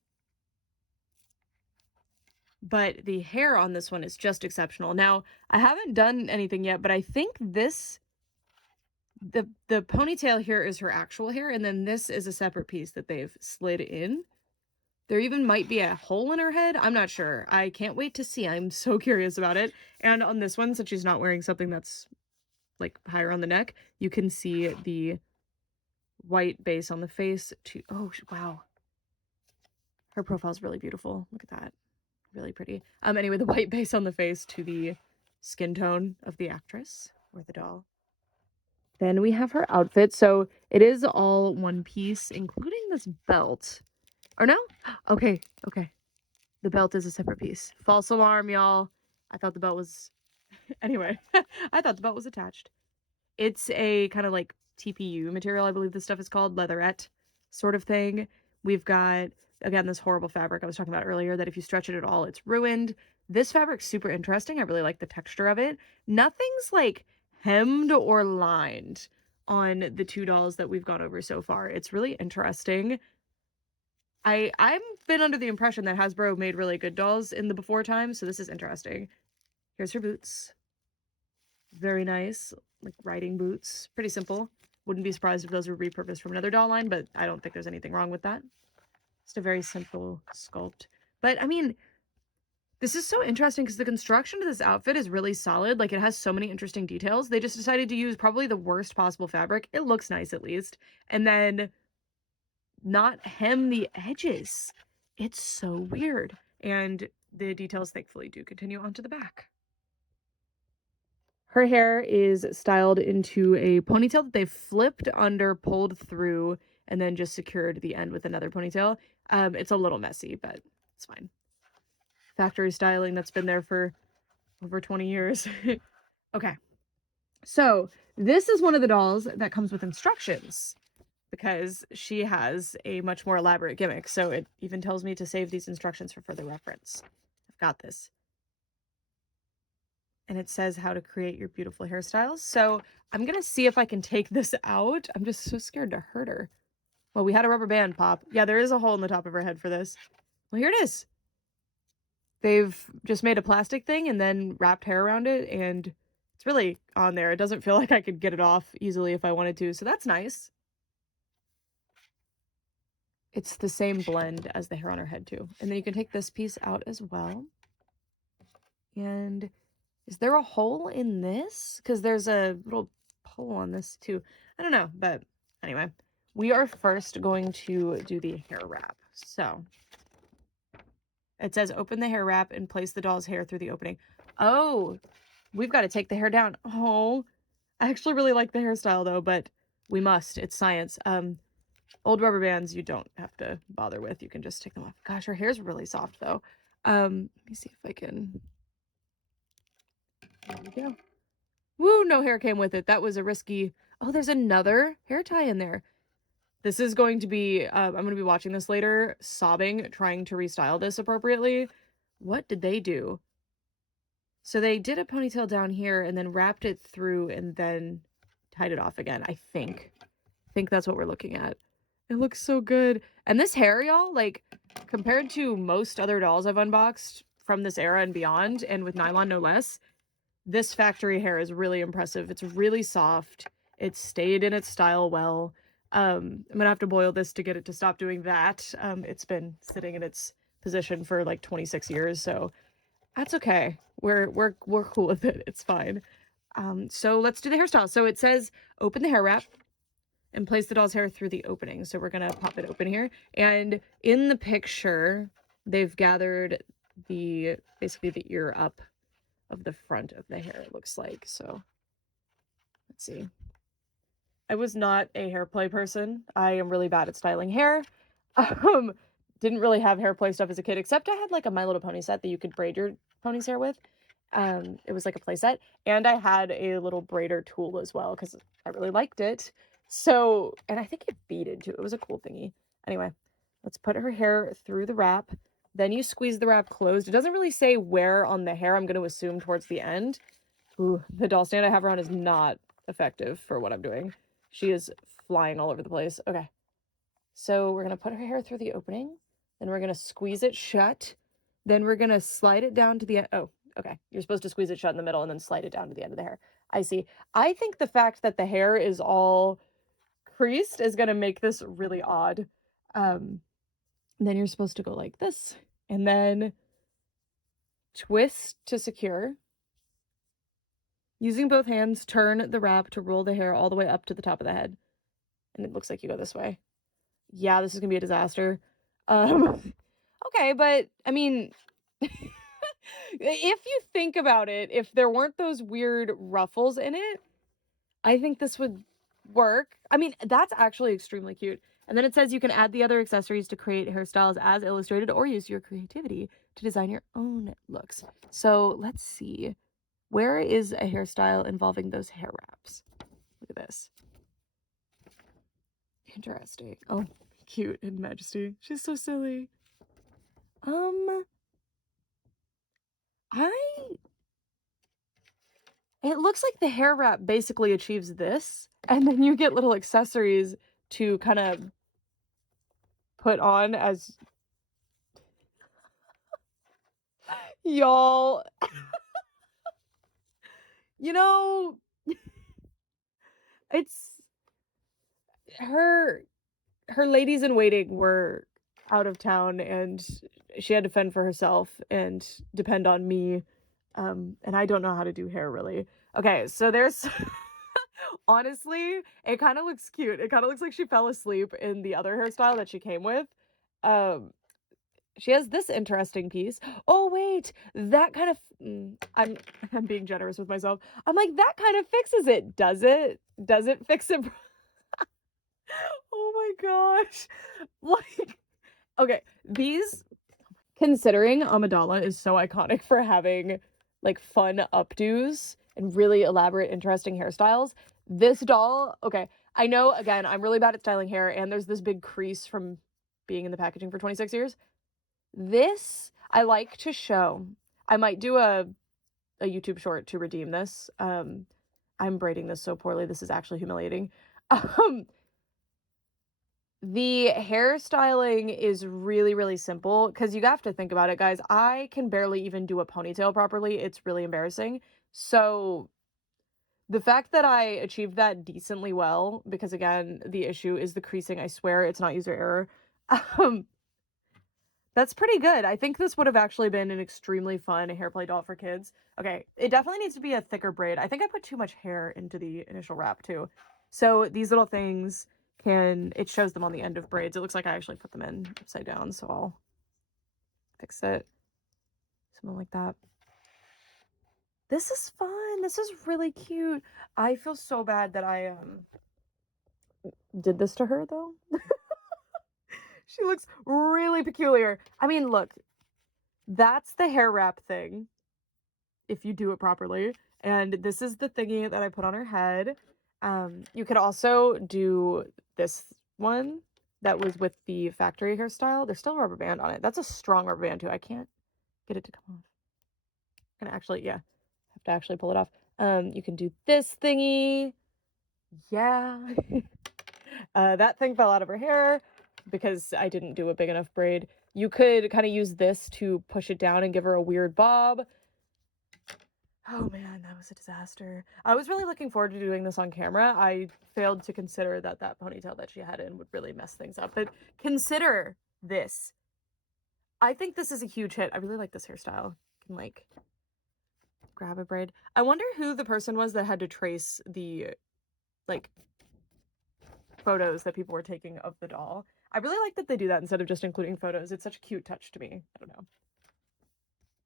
But the hair on this one is just exceptional. Now, I haven't done anything yet, but I think this, the ponytail here is her actual hair, and then this is a separate piece that they've slid in. There even might be a hole in her head. I'm not sure. I can't wait to see. I'm so curious about it. And on this one, since she's not wearing something that's like higher on the neck, you can see the white base on the face to, oh wow, her profile's really beautiful. Look at that, really pretty. Anyway, the white base on the face to the skin tone of the actress or the doll. Then we have her outfit. So it is all one piece, including this belt. Or no? Okay. The belt is a separate piece. False alarm, y'all. I thought the belt was anyway. I thought the belt was attached. It's a kind of like TPU material, I believe this stuff is called, leatherette sort of thing. We've got, again, this horrible fabric I was talking about earlier that if you stretch it at all, it's ruined. This fabric's super interesting. I really like the texture of it. Nothing's like hemmed or lined on the two dolls that we've gone over so far. It's really interesting. I've been under the impression that Hasbro made really good dolls in the before times, so this is interesting. Here's her boots. Very nice, like riding boots. Pretty simple. Wouldn't be surprised if those were repurposed from another doll line, but I don't think there's anything wrong with that. Just a very simple sculpt. But I mean, This is so interesting because the construction of this outfit is really solid. Like, it has so many interesting details. They just decided to use probably the worst possible fabric. It looks nice, at least. And then not hem the edges. It's so weird. And the details, thankfully, do continue onto the back. Her hair is styled into a ponytail that they've flipped under, pulled through, and then just secured the end with another ponytail. It's a little messy, but it's fine. Factory styling that's been there for over 20 years. Okay. So this is one of the dolls that comes with instructions because she has a much more elaborate gimmick. So it even tells me to save these instructions for further reference. I've got this. And it says how to create your beautiful hairstyles. So I'm going to see if I can take this out. I'm just so scared to hurt her. Well, we had a rubber band pop. Yeah, there is a hole in the top of her head for this. Well, here it is. They've just made a plastic thing and then wrapped hair around it, and it's really on there. It doesn't feel like I could get it off easily if I wanted to, so that's nice. It's the same blend as the hair on her head, too. And then you can take this piece out as well. And is there a hole in this? Because there's a little hole on this, too. I don't know, but anyway. We are first going to do the hair wrap. So it says open the hair wrap and place the doll's hair through the opening. Oh, we've got to take the hair down. Oh, I actually really like the hairstyle though, but we must. It's science. Old rubber bands you don't have to bother with. You can just take them off. Gosh, her hair's really soft though. Let me see if I can. There we go. Woo, no hair came with it. That was a risky. Oh, there's another hair tie in there. This is going to be, I'm going to be watching this later, sobbing, trying to restyle this appropriately. What did they do? So they did a ponytail down here and then wrapped it through and then tied it off again, I think. I think that's what we're looking at. It looks so good. And this hair, y'all, like, compared to most other dolls I've unboxed from this era and beyond, and with nylon no less, this factory hair is really impressive. It's really soft. It stayed in its style well. I'm gonna have to boil this to get it to stop doing that. It's been sitting in its position for like 26 years, so that's okay. We're cool with it. It's fine. So let's do the hairstyle. So it says open the hair wrap and place the doll's hair through the opening. So we're gonna pop it open here. And in the picture, they've gathered basically the ear up of the front of the hair, it looks like. So let's see. I was not a hair play person. I am really bad at styling hair. Didn't really have hair play stuff as a kid, except I had like a My Little Pony set that you could braid your pony's hair with. It was like a play set. And I had a little braider tool as well because I really liked it. So, and I think it beaded too. It was a cool thingy. Anyway, let's put her hair through the wrap. Then you squeeze the wrap closed. It doesn't really say where on the hair. I'm going to assume towards the end. Ooh, the doll stand I have her on is not effective for what I'm doing. She is flying all over the place. Okay. So we're going to put her hair through the opening. Then we're going to squeeze it shut. Then we're going to slide it down to the end. Oh, okay. You're supposed to squeeze it shut in the middle and then slide it down to the end of the hair. I see. I think the fact that the hair is all creased is going to make this really odd. Then you're supposed to go like this. And then twist to secure. Using both hands, turn the wrap to roll the hair all the way up to the top of the head. And it looks like you go this way. Yeah, this is going to be a disaster. Okay, but, I mean, if you think about it, if there weren't those weird ruffles in it, I think this would work. I mean, that's actually extremely cute. And then it says you can add the other accessories to create hairstyles as illustrated or use your creativity to design your own looks. So let's see. Where is a hairstyle involving those hair wraps? Look at this. Interesting. Oh, cute and Majesty. She's so silly. It looks like the hair wrap basically achieves this, and then you get little accessories to kind of put on as y'all. You know, it's her ladies in waiting were out of town, and she had to fend for herself and depend on me. And I don't know how to do hair really. Okay, so there's honestly, it kind of looks cute. It kind of looks like she fell asleep in the other hairstyle that she came with. She has this interesting piece. Oh wait, that kind of I'm being generous with myself. I'm like, that kind of fixes it. Does it? Does it fix it? Oh my gosh. Like, okay, these, considering Amidala is so iconic for having like fun updos and really elaborate, interesting hairstyles, this doll, okay, I know, again, I'm really bad at styling hair, and there's this big crease from being in the packaging for 26 years. This, I like to show. I might do a YouTube short to redeem this. I'm braiding this so poorly. This is actually humiliating. The hairstyling is really, really simple because you have to think about it, guys. I can barely even do a ponytail properly. It's really embarrassing. So the fact that I achieved that decently well, because again, the issue is the creasing. I swear it's not user error. That's pretty good. I think this would have actually been an extremely fun hair play doll for kids. Okay, it definitely needs to be a thicker braid. I think I put too much hair into the initial wrap too. So these little things it shows them on the end of braids. It looks like I actually put them in upside down, so I'll fix it. Something like that. This is fun. This is really cute. I feel so bad that I did this to her though. She looks really peculiar. I mean, look, that's the hair wrap thing, if you do it properly. And this is the thingy that I put on her head. You could also do this one that was with the factory hairstyle. There's still a rubber band on it. That's a strong rubber band too. I can't get it to come off. I'm gonna actually, yeah, have to actually pull it off. You can do this thingy. Yeah. That thing fell out of her hair because I didn't do a big enough braid. You could kind of use this to push it down and give her a weird bob. Oh man, that was a disaster. I was really looking forward to doing this on camera. I failed to consider that ponytail that she had in would really mess things up. But consider this. I think this is a huge hit. I really like this hairstyle. You can like grab a braid. I wonder who the person was that had to trace the like photos that people were taking of the doll. I really like that they do that instead of just including photos. It's such a cute touch to me. I don't know.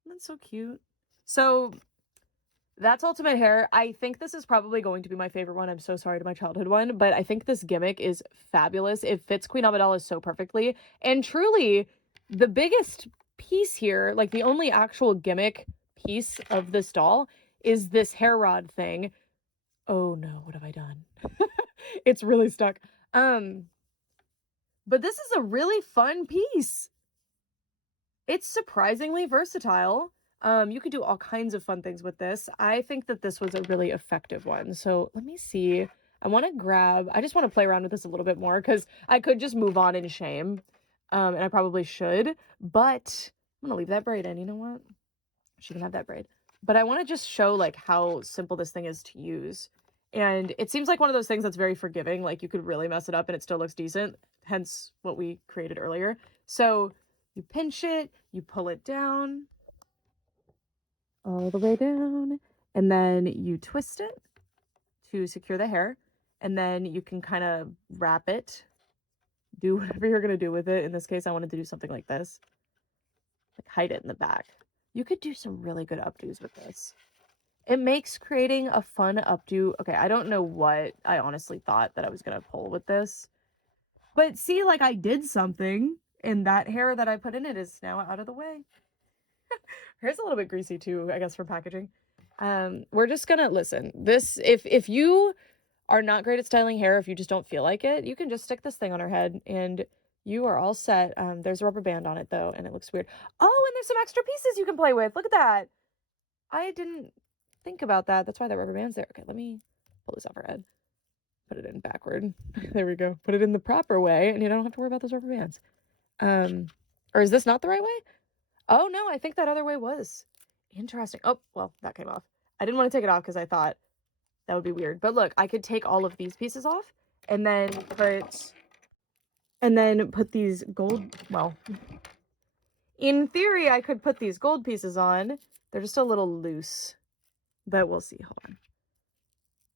That's so cute. So that's Ultimate Hair. I think this is probably going to be my favorite one. I'm so sorry to my childhood one, but I think this gimmick is fabulous. It fits Queen Amidala so perfectly. And truly, the biggest piece here, like the only actual gimmick piece of this doll, is this hair rod thing. Oh no, what have I done? It's really stuck. But this is a really fun piece. It's surprisingly versatile. You could do all kinds of fun things with this. I think that this was a really effective one. So let me see. I just want to play around with this a little bit more because I could just move on in shame. And I probably should, but I'm gonna leave that braid in. You know what? She can have that braid. But I want to just show like how simple this thing is to use. And it seems like one of those things that's very forgiving. Like you could really mess it up and it still looks decent. Hence what we created earlier. So you pinch it, you pull it down, all the way down, and then you twist it to secure the hair, and then you can kind of wrap it, do whatever you're going to do with it. In this case, I wanted to do something like this, like hide it in the back. You could do some really good updos with this. It makes creating a fun updo. Okay, I don't know what I honestly thought that I was going to pull with this, but see, like I did something, and that hair that I put in it is now out of the way. Hair's a little bit greasy too, I guess, from packaging. We're just gonna listen. This, if you are not great at styling hair, if you just don't feel like it, you can just stick this thing on her head and you are all set. There's a rubber band on it though, and it looks weird. Oh, and there's some extra pieces you can play with. Look at that. I didn't think about that. That's why that rubber band's there. Okay, let me pull this off her head. Put it in backward. There we go. Put it in the proper way, and you don't have to worry about those rubber bands. Or is this not the right way? Oh, no, I think that other way was. Interesting. Oh, well, that came off. I didn't want to take it off because I thought that would be weird. But look, I could take all of these pieces off and then put these gold, well, In theory, I could put these gold pieces on. They're just a little loose, but we'll see. Hold on.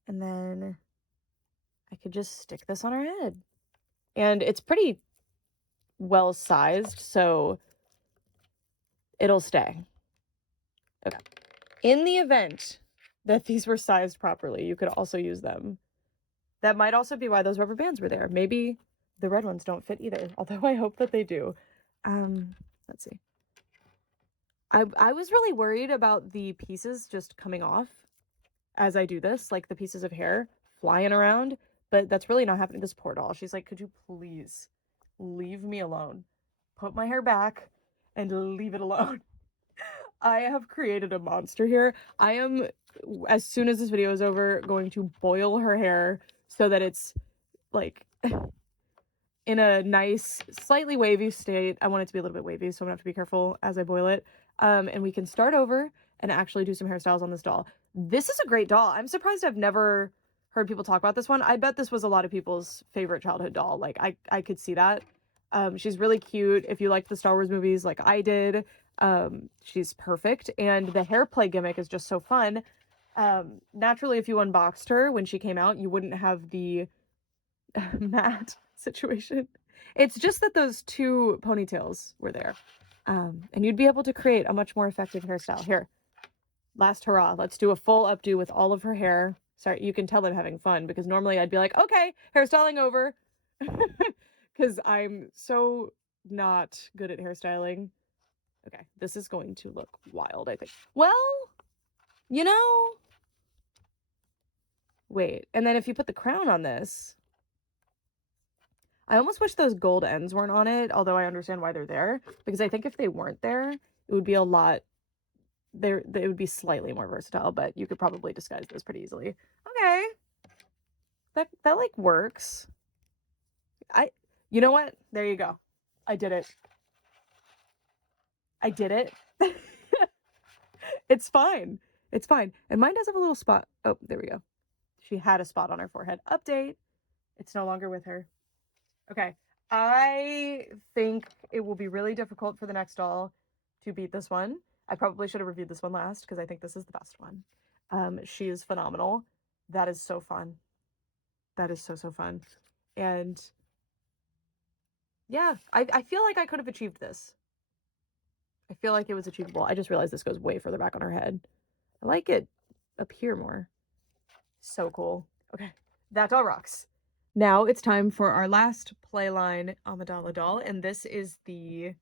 And then I could just stick this on her head. And it's pretty well sized, so it'll stay. Okay. In the event that these were sized properly, you could also use them. That might also be why those rubber bands were there. Maybe the red ones don't fit either, although I hope that they do. Let's see. I was really worried about the pieces just coming off as I do this, like the pieces of hair flying around, but that's really not happening. This poor doll, she's like, could you please leave me alone? Put my hair back and leave it alone. I have created a monster here. I am, as soon as this video is over, going to boil her hair so that it's like in a nice, slightly wavy state. I want it to be a little bit wavy, so I'm gonna have to be careful as I boil it. And we can start over and actually do some hairstyles on this doll. This is a great doll. I'm surprised I've never heard people talk about this one. I bet this was a lot of people's favorite childhood doll. Like, I could see that. She's really cute. If you liked the Star Wars movies like I did, she's perfect. And the hair play gimmick is just so fun. Naturally, if you unboxed her when she came out, you wouldn't have the matte situation. It's just that those two ponytails were there. And you'd be able to create a much more effective hairstyle. Here, last hurrah. Let's do a full updo with all of her hair. Sorry, you can tell I'm having fun because normally I'd be like, okay, hairstyling over. Because I'm so not good at hairstyling. Okay, this is going to look wild, I think. Well, you know, wait. And then if you put the crown on this, I almost wish those gold ends weren't on it, although I understand why they're there, because I think if they weren't there, it would be a lot, it would be slightly more versatile, but you could probably disguise those pretty easily. Okay. That like works. You know what? There you go. I did it. I did it. It's fine. It's fine. And mine does have a little spot. Oh, there we go. She had a spot on her forehead. Update. It's no longer with her. Okay. I think it will be really difficult for the next doll to beat this one. I probably should have reviewed this one last because I think this is the best one. She is phenomenal. That is so fun. That is so fun. And yeah, I feel like I could have achieved this. I feel like it was achievable. I just realized this goes way further back on her head. I like it up here more. So cool. Okay, that doll rocks. Now it's time for our last playline Amidala doll, and this is the,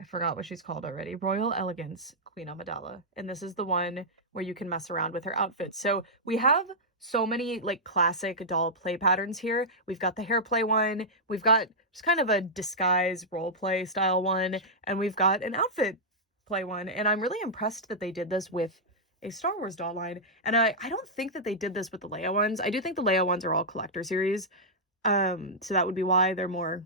I forgot what she's called already, Royal Elegance Queen Amidala. And this is the one where you can mess around with her outfit. So we have so many like classic doll play patterns here. We've got the hair play one, we've got just kind of a disguise role play style one, and we've got an outfit play one. And I'm really impressed that they did this with a Star Wars doll line. And I don't think that they did this with the Leia ones. I do think the Leia ones are all collector series. So that would be why they're more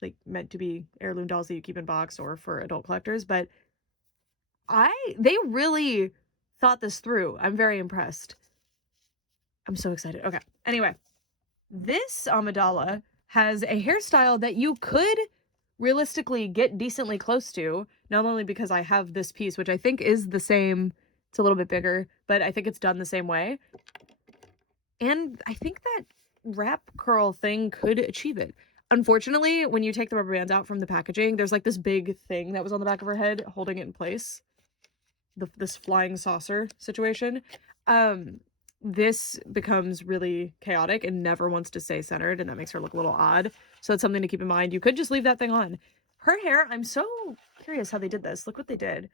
like meant to be heirloom dolls that you keep in box or for adult collectors. But they really thought this through. I'm very impressed. I'm so excited. Okay. Anyway, this Amidala has a hairstyle that you could realistically get decently close to, not only because I have this piece, which I think is the same. It's a little bit bigger, but I think it's done the same way. And I think that wrap curl thing could achieve it. Unfortunately, when you take the rubber bands out from the packaging, there's like this big thing that was on the back of her head holding it in place. This flying saucer situation. This becomes really chaotic and never wants to stay centered, and that makes her look a little odd. So that's something to keep in mind. You could just leave that thing on. Her hair, I'm so curious how they did this. Look what they did.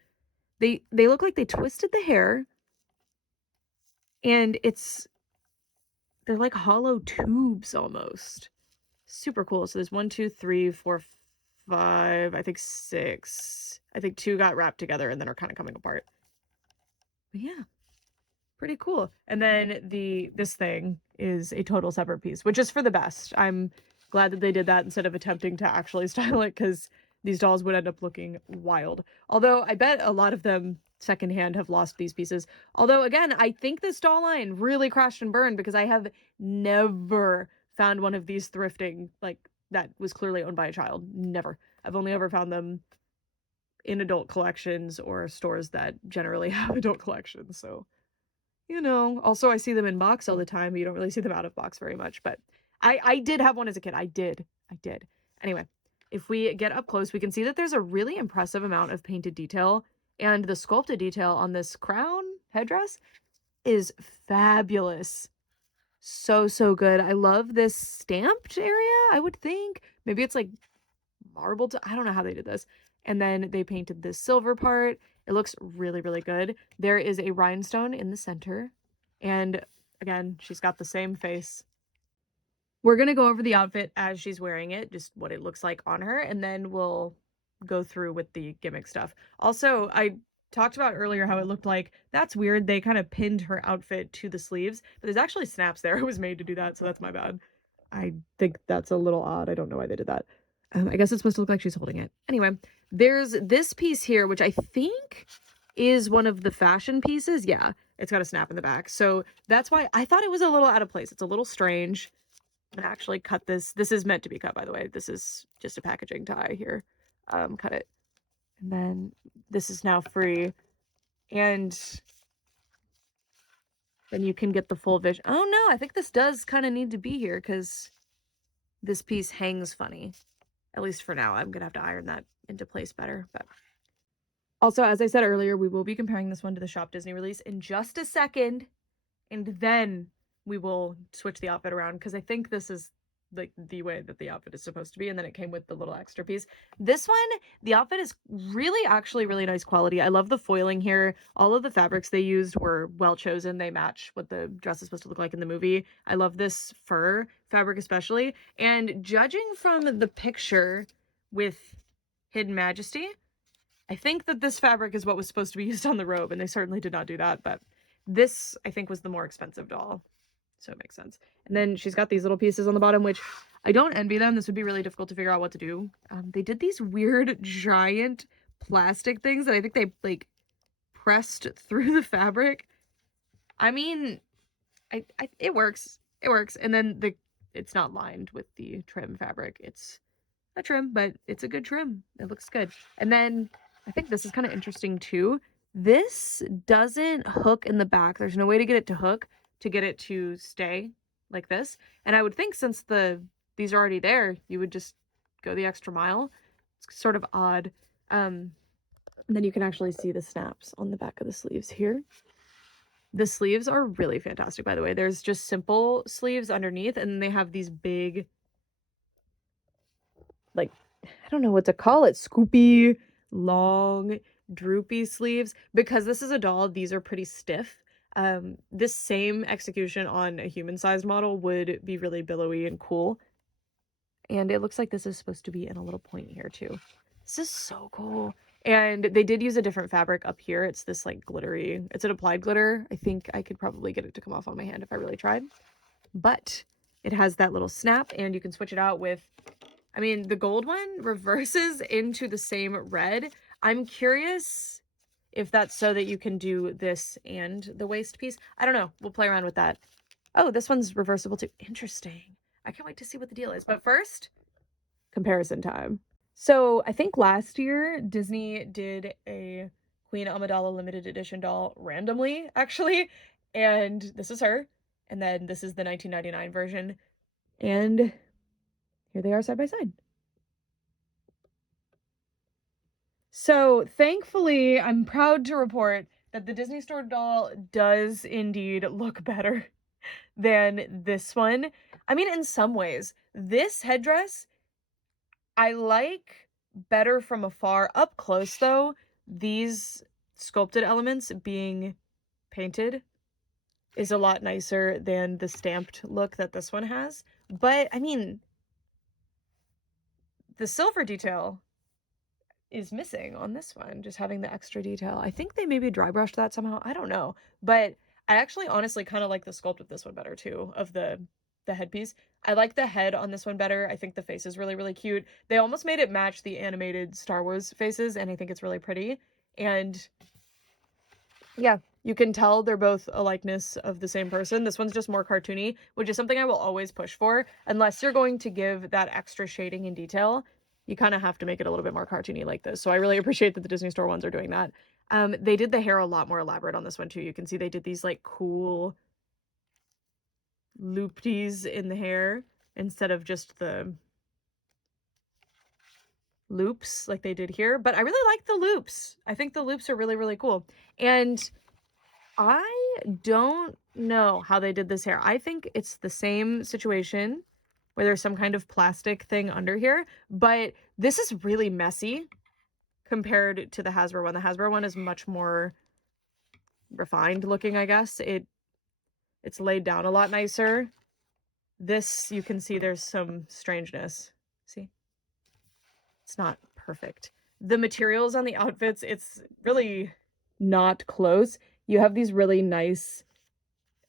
They look like they twisted the hair, and they're like hollow tubes almost. Super cool. So there's 1, 2, 3, 4, 5, I think 6. I think 2 got wrapped together and then are kind of coming apart. But yeah, pretty cool. And then this thing is a total separate piece, which is for the best. I'm glad that they did that instead of attempting to actually style it, because these dolls would end up looking wild. Although I bet a lot of them secondhand have lost these pieces. Although again, I think this doll line really crashed and burned, because I have never found one of these thrifting like that was clearly owned by a child. Never. I've only ever found them in adult collections or stores that generally have adult collections. So, you know, also I see them in box all the time, but you don't really see them out of box very much. But I did have one as a kid. I did. Anyway, if we get up close, we can see that there's a really impressive amount of painted detail, and the sculpted detail on this crown headdress is fabulous. So good. I love this stamped area, I would think. Maybe it's like marbled. I don't know how they did this. And then they painted this silver part. It looks really good. There is a rhinestone in the center. And again, she's got the same face. We're going to go over the outfit as she's wearing it, just what it looks like on her, and then we'll go through with the gimmick stuff. Also, I talked about earlier how it looked like, that's weird, they kind of pinned her outfit to the sleeves, but there's actually snaps there. It was made to do that, so that's my bad. I think that's a little odd. I don't know why they did that. I guess it's supposed to look like she's holding it. Anyway, there's this piece here, which I think is one of the fashion pieces. Yeah, it's got a snap in the back. So that's why I thought it was a little out of place. It's a little strange. I'm gonna actually cut this. This is meant to be cut, by the way. This is just a packaging tie here. Cut it. And then this is now free. And then you can get the full vision. Oh no, I think this does kind of need to be here because this piece hangs funny. At least for now. I'm gonna have to iron that into place better. But also, as I said earlier, we will be comparing this one to the Shop Disney release in just a second. And then we will switch the outfit around because I think this is like the way that the outfit is supposed to be, and then it came with the little extra piece. This one, the outfit is actually really nice quality. I love the foiling here. All of the fabrics they used were well chosen. They match what the dress is supposed to look like in the movie. I love this fur fabric especially, and judging from the picture with Hidden Majesty, I think that this fabric is what was supposed to be used on the robe, and they certainly did not do that, but this I think was the more expensive doll. So it makes sense. And then she's got these little pieces on the bottom, which I don't envy them. This would be really difficult to figure out what to do. They did these weird giant plastic things that I think they like pressed through the fabric. I mean, it works. It works. And then it's not lined with the trim fabric. It's a trim, but it's a good trim. It looks good. And then I think this is kind of interesting too. This doesn't hook in the back. There's no way to get it to hook, to get it to stay like this. And I would think since these are already there, you would just go the extra mile. It's sort of odd. And then you can actually see the snaps on the back of the sleeves here. The sleeves are really fantastic, by the way. There's just simple sleeves underneath, and they have these big, like, I don't know what to call it, scoopy, long, droopy sleeves. Because this is a doll, these are pretty stiff. This same execution on a human-sized model would be really billowy and cool. And it looks like this is supposed to be in a little point here too. This is so cool. And they did use a different fabric up here. It's this like glittery, it's an applied glitter. I think I could probably get it to come off on my hand if I really tried. But it has that little snap, and you can switch it out with, I mean, the gold one reverses into the same red. I'm curious if that's so that you can do this and the waist piece. I don't know. We'll play around with that. Oh, this one's reversible too. Interesting. I can't wait to see what the deal is. But first, comparison time. So I think last year Disney did a Queen Amidala limited edition doll randomly, actually. And this is her. And then this is the 1999 version. And here they are side by side. So thankfully, I'm proud to report that the Disney Store doll does indeed look better than this one. I mean, in some ways, this headdress I like better from afar. Up close, though, these sculpted elements being painted is a lot nicer than the stamped look that this one has. But, I mean, the silver detail is missing on this one, just having the extra detail. I think they maybe dry brushed that somehow. I don't know. But I actually honestly kind of like the sculpt of this one better too, of the headpiece. I like the head on this one better. I think the face is really cute. They almost made it match the animated Star Wars faces, and I think it's really pretty. And yeah, you can tell they're both a likeness of the same person. This one's just more cartoony, which is something I will always push for. Unless you're going to give that extra shading and detail, You kind of have to make it a little bit more cartoony like this. So I really appreciate that the Disney Store ones are doing that. They did the hair a lot more elaborate on this one too. You can see they did these like cool loopties in the hair instead of just the loops like they did here. But I really like the loops. I think the loops are really, really cool. And I don't know how they did this hair. I think it's the same situation where there's some kind of plastic thing under here, but this is really messy compared to the Hasbro one. The Hasbro one is much more refined looking, I guess. It's laid down a lot nicer. This, you can see there's some strangeness. See? It's not perfect. The materials on the outfits, it's really not close. You have these really nice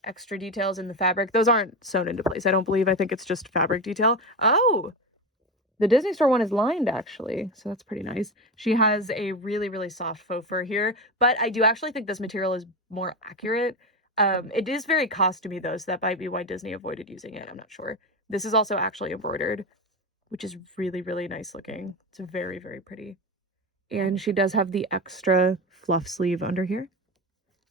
extra details in the fabric. Those aren't sewn into place, I don't believe. I think it's just fabric detail. Oh, the Disney Store one is lined, actually, so that's pretty nice. She has a really, really soft faux fur here, but I do actually think this material is more accurate. It is very costumey, though, so that might be why Disney avoided using it. I'm not sure. This is also actually embroidered, which is really, really nice looking. It's very, very pretty. And she does have the extra fluff sleeve under here.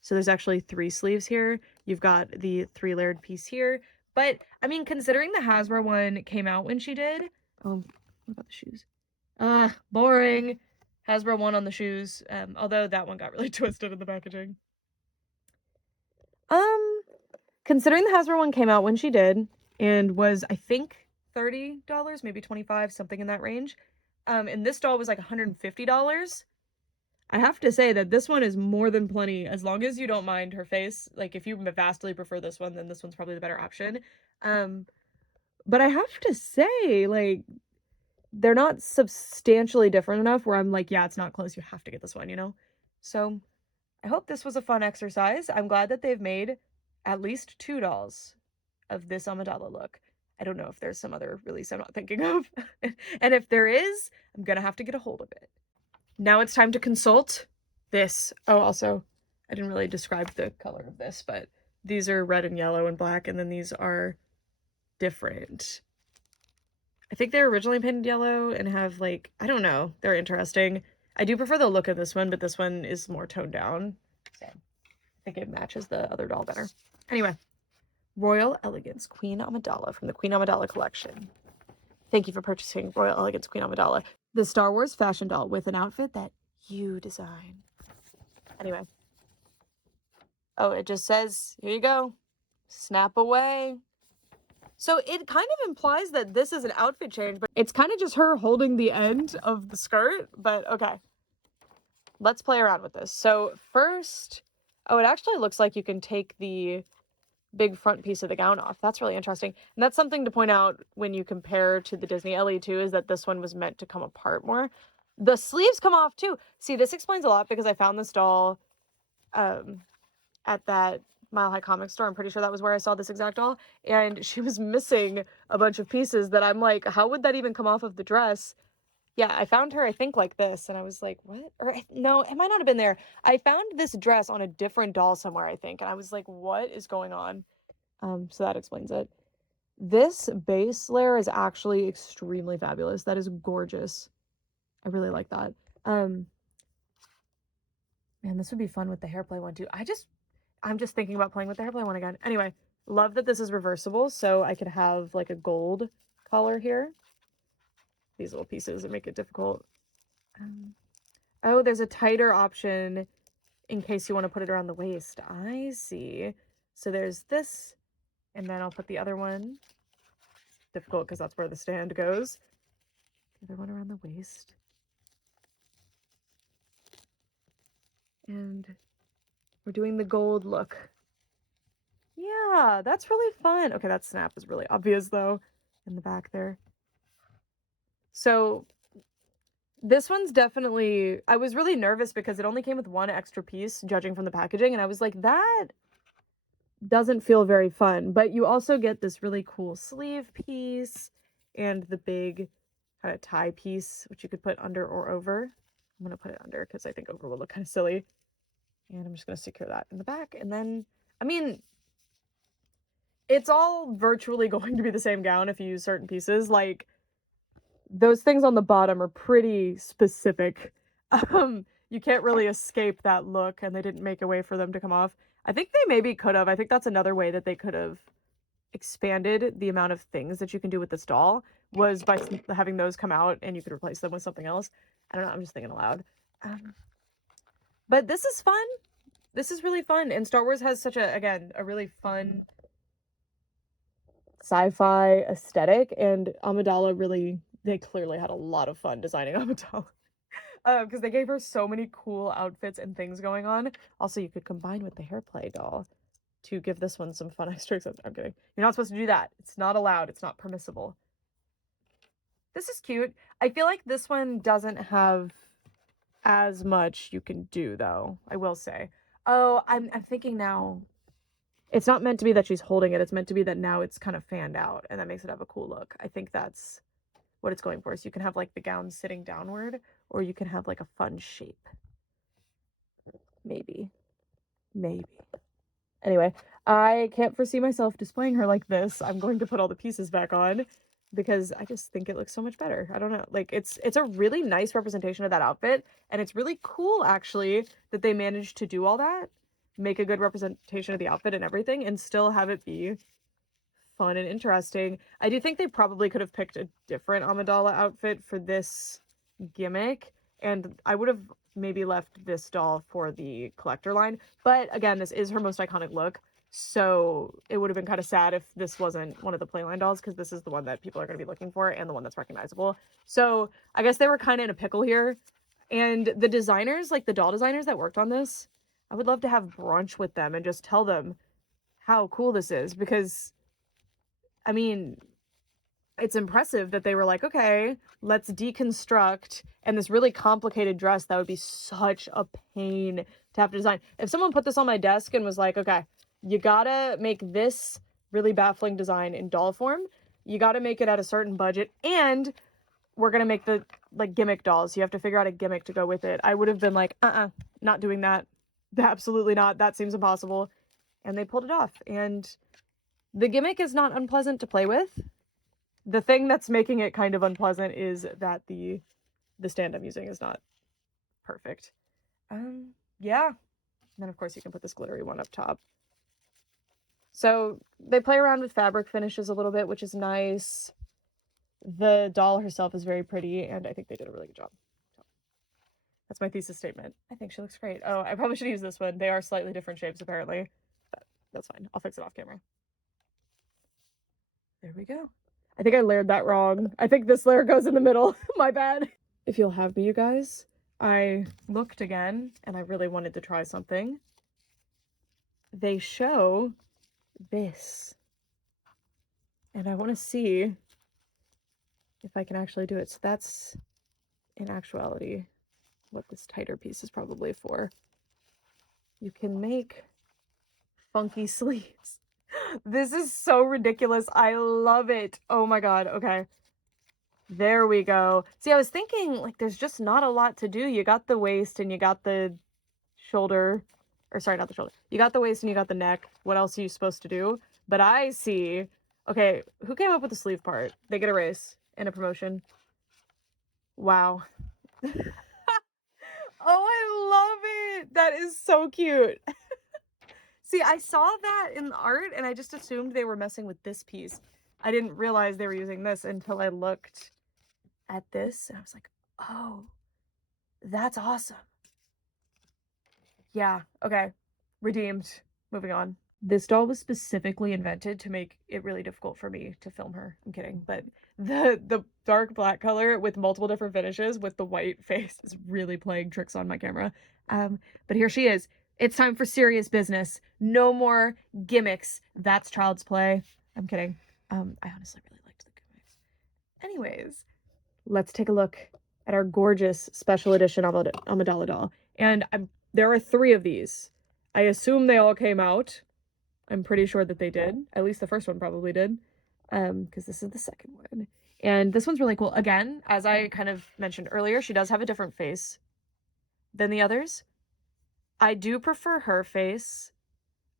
So there's actually 3 sleeves here. You've got the 3-layered piece here. But, I mean, considering the Hasbro one came out when she did... Oh, what about the shoes? Boring. Hasbro one on the shoes. Although that one got really twisted in the packaging. Considering the Hasbro one came out when she did, and was, I think, $30, maybe $25, something in that range. And this doll was like $150. I have to say that this one is more than plenty, as long as you don't mind her face. Like, if you vastly prefer this one, then this one's probably the better option. But I have to say, like, they're not substantially different enough where I'm like, yeah, it's not close, you have to get this one, you know? So, I hope this was a fun exercise. I'm glad that they've made at least 2 dolls of this Amidala look. I don't know if there's some other release I'm not thinking of. And if there is, I'm gonna have to get a hold of it. Now it's time to consult this. Oh, also, I didn't really describe the color of this, but these are red and yellow and black, and then these are different. I think they were originally painted yellow and have, like, I don't know. They're interesting. I do prefer the look of this one, but this one is more toned down. So I think it matches the other doll better. Anyway, Royal Elegance Queen Amidala from the Queen Amidala collection. Thank you for purchasing Royal Elegance Queen Amidala, the Star Wars fashion doll with an outfit that you design. Anyway. Oh, it just says, here you go. Snap away. So it kind of implies that this is an outfit change, but it's kind of just her holding the end of the skirt, but okay. Let's play around with this. So first, oh, it actually looks like you can take the big front piece of the gown off. That's really interesting. And that's something to point out when you compare to the Disney LE too, is that this one was meant to come apart more. The sleeves come off too. See, this explains a lot because I found this doll at that Mile High Comic store. I'm pretty sure that was where I saw this exact doll. And she was missing a bunch of pieces that I'm like, how would that even come off of the dress? Yeah, I found her, I think, like this. And I was like, what? Or no, it might not have been there. I found this dress on a different doll somewhere, I think. And I was like, what is going on? So that explains it. This base layer is actually extremely fabulous. That is gorgeous. I really like that. Man, this would be fun with the hair play one too. I'm just thinking about playing with the hair play one again. Anyway, love that this is reversible, so I could have like a gold collar here. These little pieces that make it difficult. Oh, there's a tighter option in case you want to put it around the waist. I see. So there's this, and then I'll put the other one. Difficult because that's where the stand goes. The other one around the waist. And we're doing the gold look. Yeah, that's really fun. Okay, that snap is really obvious though in the back there. So this one's definitely, I was really nervous because it only came with 1 extra piece, judging from the packaging, and I was like, that doesn't feel very fun. But you also get this really cool sleeve piece and the big kind of tie piece, which you could put under or over. I'm going to put it under because I think over will look kind of silly. And I'm just going to secure that in the back. And then, I mean, it's all virtually going to be the same gown if you use certain pieces. Like, those things on the bottom are pretty specific. You can't really escape that look, and they didn't make a way for them to come off. I think they maybe could have. I think that's another way that they could have expanded the amount of things that you can do with this doll, was by having those come out and you could replace them with something else. I don't know, I'm just thinking aloud. But this is fun. This is really fun, and Star Wars has such a really fun sci-fi aesthetic, and Amidala really, they clearly had a lot of fun designing Amidala. Because they gave her so many cool outfits and things going on. Also, you could combine with the hair play doll to give this one some fun extras. I'm kidding. You're not supposed to do that. It's not allowed. It's not permissible. This is cute. I feel like this one doesn't have as much you can do, though, I will say. Oh, I'm thinking now. It's not meant to be that she's holding it. It's meant to be that now it's kind of fanned out, and that makes it have a cool look. I think that's what it's going for. So you can have, like, the gown sitting downward, or you can have, like, a fun shape. Maybe. Anyway, I can't foresee myself displaying her like this. I'm going to put all the pieces back on because I just think it looks so much better. I don't know. Like, it's a really nice representation of that outfit, and it's really cool, actually, that they managed to do all that, make a good representation of the outfit and everything, and still have it be fun and interesting. I do think they probably could have picked a different Amidala outfit for this gimmick, and I would have maybe left this doll for the collector line. But again, this is her most iconic look, so it would have been kind of sad if this wasn't one of the playline dolls, because this is the one that people are going to be looking for and the one that's recognizable. So I guess they were kind of in a pickle here. And the designers, like the doll designers that worked on this, I would love to have brunch with them and just tell them how cool this is, because I mean, it's impressive that they were like, okay, let's deconstruct, and this really complicated dress that would be such a pain to have to design. If someone put this on my desk and was like, okay, you gotta make this really baffling design in doll form, you gotta make it at a certain budget, and we're gonna make the, like, gimmick dolls. You have to figure out a gimmick to go with it. I would have been like, not doing that. Absolutely not. That seems impossible. And they pulled it off. And the gimmick is not unpleasant to play with. The thing that's making it kind of unpleasant is that the stand I'm using is not perfect. Yeah. And then, of course, you can put this glittery one up top. So they play around with fabric finishes a little bit, which is nice. The doll herself is very pretty, and I think they did a really good job. That's my thesis statement. I think she looks great. Oh, I probably should use this one. They are slightly different shapes, apparently. But that's fine. I'll fix it off camera. There we go. I think I layered that wrong. I think this layer goes in the middle. My bad. If you'll have me, you guys, I looked again, and I really wanted to try something. They show this. And I want to see if I can actually do it. So that's, in actuality, what this tighter piece is probably for. You can make funky sleeves. This is so ridiculous. I love it. Oh my god. Okay. There we go. See, I was thinking, like, there's just not a lot to do. You got the waist and you got the shoulder. Or sorry, not the shoulder. You got the waist and you got the neck. What else are you supposed to do? But I see. Okay, who came up with the sleeve part? They get a race and a promotion. Wow. Oh, I love it. That is so cute. See, I saw that in the art and I just assumed they were messing with this piece. I didn't realize they were using this until I looked at this and I was like, oh, that's awesome. Yeah, okay. Redeemed. Moving on. This doll was specifically invented to make it really difficult for me to film her. I'm kidding, but the dark black color with multiple different finishes with the white face is really playing tricks on my camera. But here she is. It's time for serious business. No more gimmicks. That's child's play. I'm kidding. I honestly really liked the gimmicks. Anyways, let's take a look at our gorgeous special edition Amidala doll. And there are 3 of these. I assume they all came out. I'm pretty sure that they did. At least the first one probably did. Because this is the second one. And this one's really cool. Again, as I kind of mentioned earlier, she does have a different face than the others. I do prefer her face.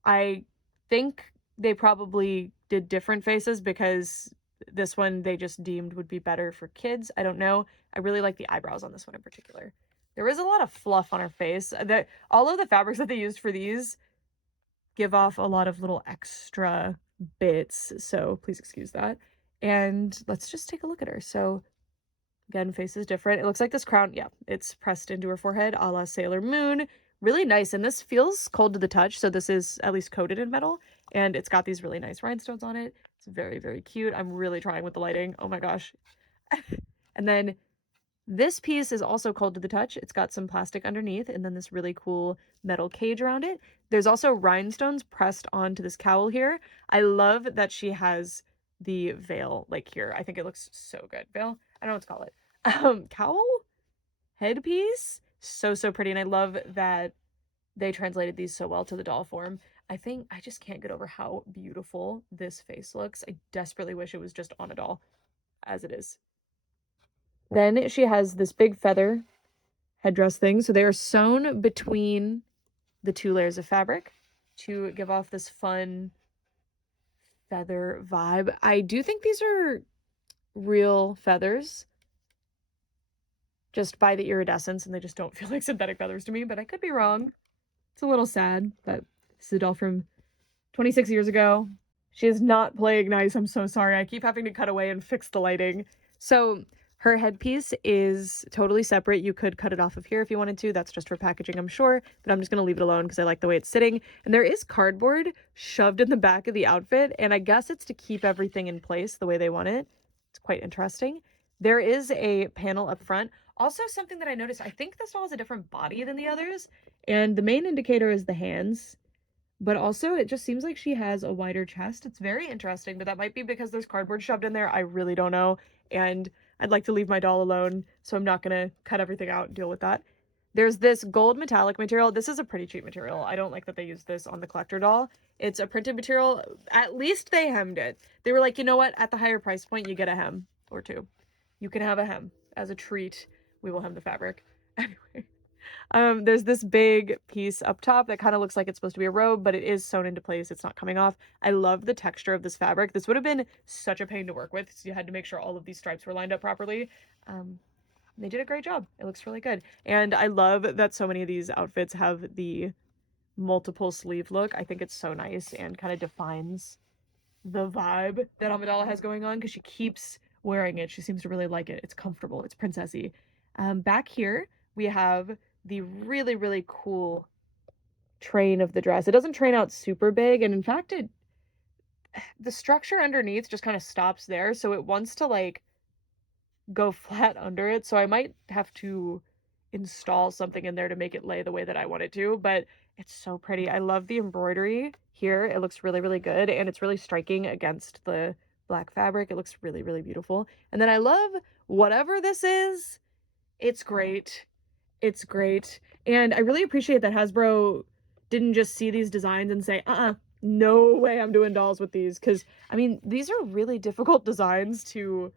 I think they probably did different faces because this one they just deemed would be better for kids. I don't know. I really like the eyebrows on this one in particular. There is a lot of fluff on her face. All of the fabrics that they used for these give off a lot of little extra bits, so please excuse that. And let's just take a look at her. So again, face is different. It looks like this crown, yeah, it's pressed into her forehead a la Sailor Moon. Really nice, and this feels cold to the touch, so this is at least coated in metal, and it's got these really nice rhinestones on it. It's very, very cute. I'm really trying with the lighting. Oh my gosh. And then this piece is also cold to the touch. It's got some plastic underneath and then this really cool metal cage around it. There's also rhinestones pressed onto this cowl here. I love that she has the veil like here. I think it looks so good. Veil? I don't know what to call it. Cowl? Headpiece? So, so pretty. And I love that they translated these so well to the doll form. I just can't get over how beautiful this face looks. I desperately wish it was just on a doll as it is. Then she has this big feather headdress thing. So they are sewn between the two layers of fabric to give off this fun feather vibe. I do think these are real feathers just by the iridescence, and they just don't feel like synthetic feathers to me, but I could be wrong. It's a little sad, but this is a doll from 26 years ago. She is not playing nice. I'm so sorry. I keep having to cut away and fix the lighting. So her headpiece is totally separate. You could cut it off of here if you wanted to. That's just for packaging, I'm sure, but I'm just going to leave it alone because I like the way it's sitting. And there is cardboard shoved in the back of the outfit, and I guess it's to keep everything in place the way they want it. It's quite interesting. There is a panel up front. Also, something that I noticed, I think this doll has a different body than the others, and the main indicator is the hands, but also it just seems like she has a wider chest. It's very interesting, but that might be because there's cardboard shoved in there. I really don't know, and I'd like to leave my doll alone, so I'm not going to cut everything out and deal with that. There's this gold metallic material. This is a pretty cheap material. I don't like that they used this on the collector doll. It's a printed material. At least they hemmed it. They were like, you know what? At the higher price point, you get a hem or two. You can have a hem as a treat. We will hem the fabric. Anyway, there's this big piece up top that kind of looks like it's supposed to be a robe, but it is sewn into place. It's not coming off. I love the texture of this fabric. This would have been such a pain to work with, so you had to make sure all of these stripes were lined up properly. They did a great job. It looks really good. And I love that so many of these outfits have the multiple sleeve look. I think it's so nice and kind of defines the vibe that Amidala has going on because she keeps wearing it. She seems to really like it. It's comfortable. It's princessy. Back here, we have the really, really cool train of the dress. It doesn't train out super big, and in fact, the structure underneath just kind of stops there, so it wants to, like, go flat under it, so I might have to install something in there to make it lay the way that I want it to, but it's so pretty. I love the embroidery here. It looks really, really good, and it's really striking against the black fabric. It looks really, really beautiful. And then I love whatever this is. It's great. It's great. And I really appreciate that Hasbro didn't just see these designs and say, no way I'm doing dolls with these. Because, I mean, these are really difficult designs to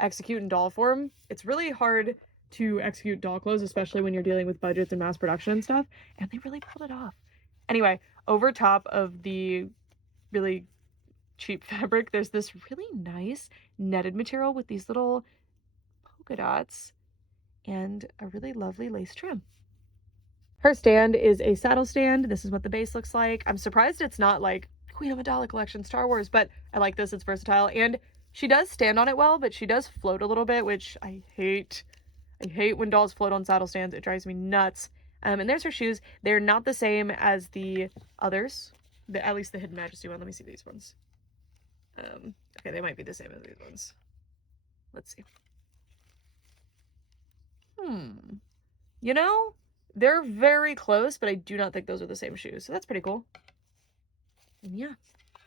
execute in doll form. It's really hard to execute doll clothes, especially when you're dealing with budgets and mass production and stuff. And they really pulled it off. Anyway, over top of the really cheap fabric, there's this really nice netted material with these little polka dots and a really lovely lace trim. Her stand is a saddle stand. This is what the base looks like. I'm surprised it's not like Queen Amidala Collection Star Wars, but I like this. It's versatile, and she does stand on it well, but she does float a little bit, which I hate. I hate when dolls float on saddle stands. It drives me nuts. And there's her shoes. They're not the same as the others, at least the Hidden Majesty one. Let me see these ones. Okay, they might be the same as these ones. Let's see. You know, they're very close, but I do not think those are the same shoes. So that's pretty cool. And yeah,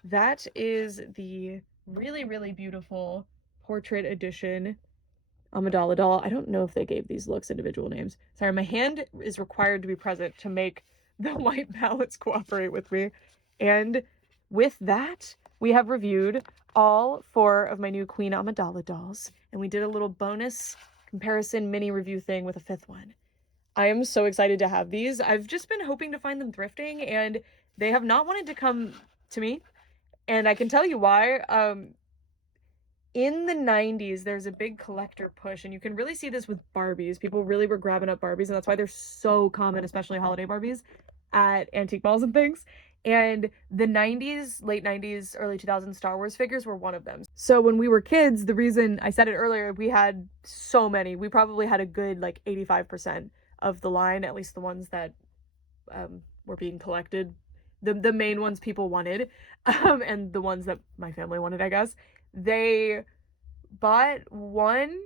that is the really, really beautiful portrait edition Amidala doll. I don't know if they gave these looks individual names. Sorry, my hand is required to be present to make the white palettes cooperate with me. And with that, we have reviewed all 4 of my new Queen Amidala dolls, and we did a little bonus comparison mini review thing with a 5th one. I am so excited to have these. I've just been hoping to find them thrifting, and they have not wanted to come to me, and I can tell you why. in the 90s, there's a big collector push, and you can really see this with Barbies. People really were grabbing up Barbies, and that's why they're so common, especially holiday Barbies, at antique malls and things. And the 90s, late 90s, early 2000s Star Wars figures were one of them. So when we were kids, the reason I said it earlier, we had so many. We probably had a good like 85% of the line, at least the ones that were being collected, the main ones people wanted, and the ones that my family wanted, I guess. They bought one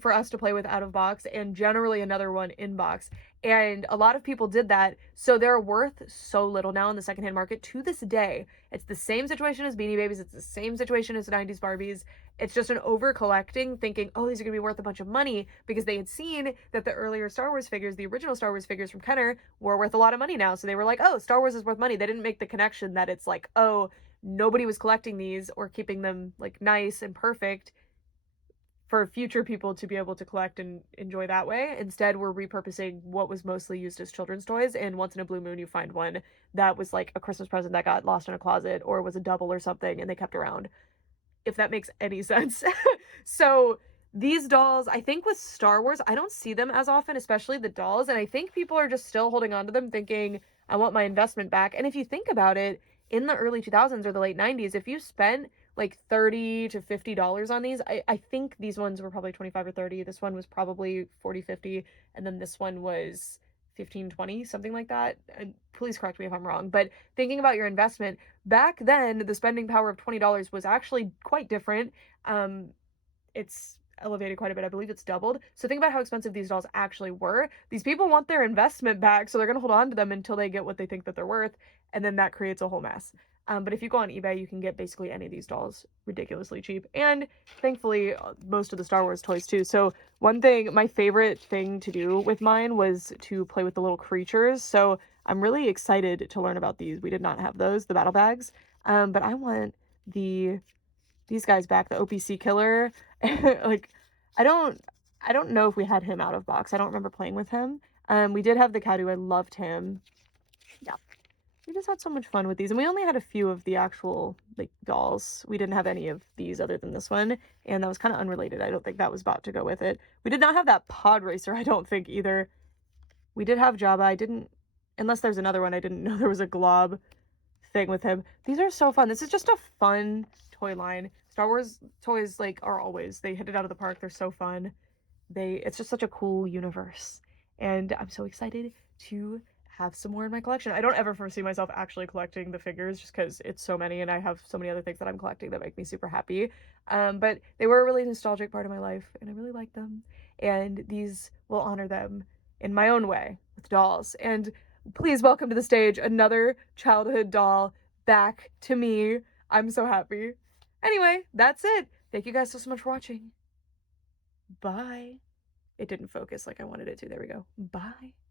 for us to play with out of box, and generally another one in box. And a lot of people did that, so they're worth so little now in the secondhand market to this day. It's the same situation as Beanie Babies. It's the same situation as 90s Barbies. It's just an over collecting, thinking, oh, these are going to be worth a bunch of money, because they had seen that the earlier Star Wars figures, the original Star Wars figures from Kenner, were worth a lot of money now. So they were like, oh, Star Wars is worth money. They didn't make the connection that it's like, oh, nobody was collecting these or keeping them like nice and perfect for future people to be able to collect and enjoy that way. Instead, we're repurposing what was mostly used as children's toys, and once in a blue moon you find one that was like a Christmas present that got lost in a closet or was a double or something and they kept around, if that makes any sense. So these dolls, I think with Star Wars, I don't see them as often, especially the dolls, and I think people are just still holding on to them thinking, I want my investment back. And if you think about it, in the early 2000s or the late 90s, if you spent like $30 to $50 on these, I think these ones were probably 25 or 30. This one was probably 40, 50, and then this one was 15, 20, something like that. Please correct me if I'm wrong, but thinking about your investment, back then the spending power of $20 was actually quite different. It's elevated quite a bit. I believe it's doubled. So think about how expensive these dolls actually were. These people want their investment back, so they're going to hold on to them until they get what they think that they're worth, and then that creates a whole mess. But if you go on eBay, you can get basically any of these dolls ridiculously cheap, and thankfully most of the Star Wars toys too. So one thing, my favorite thing to do with mine was to play with the little creatures. So I'm really excited to learn about these. We did not have those, the battle bags, but I want these guys back, the OPC killer. Like, I don't know if we had him out of box. I don't remember playing with him. We did have the Cadu. I loved him. Yeah, we just had so much fun with these, and we only had a few of the actual like dolls. We didn't have any of these other than this one, and that was kind of unrelated. I don't think that was about to go with it. We did not have that pod racer, I don't think, either. We did have Jabba. I didn't, unless there's another one, I didn't know there was a glob thing with him. These are so fun. This is just a fun toy line. Star Wars toys like are always, they hit it out of the park. They're so fun. It's just such a cool universe, and I'm so excited to have some more in my collection. I don't ever foresee myself actually collecting the figures just because it's so many, and I have so many other things that I'm collecting that make me super happy. But they were a really nostalgic part of my life, and I really like them, and these will honor them in my own way with dolls. And please welcome to the stage another childhood doll back to me. I'm so happy. Anyway, that's it. Thank you guys so much for watching. Bye. It didn't focus like I wanted it to. There we go. Bye.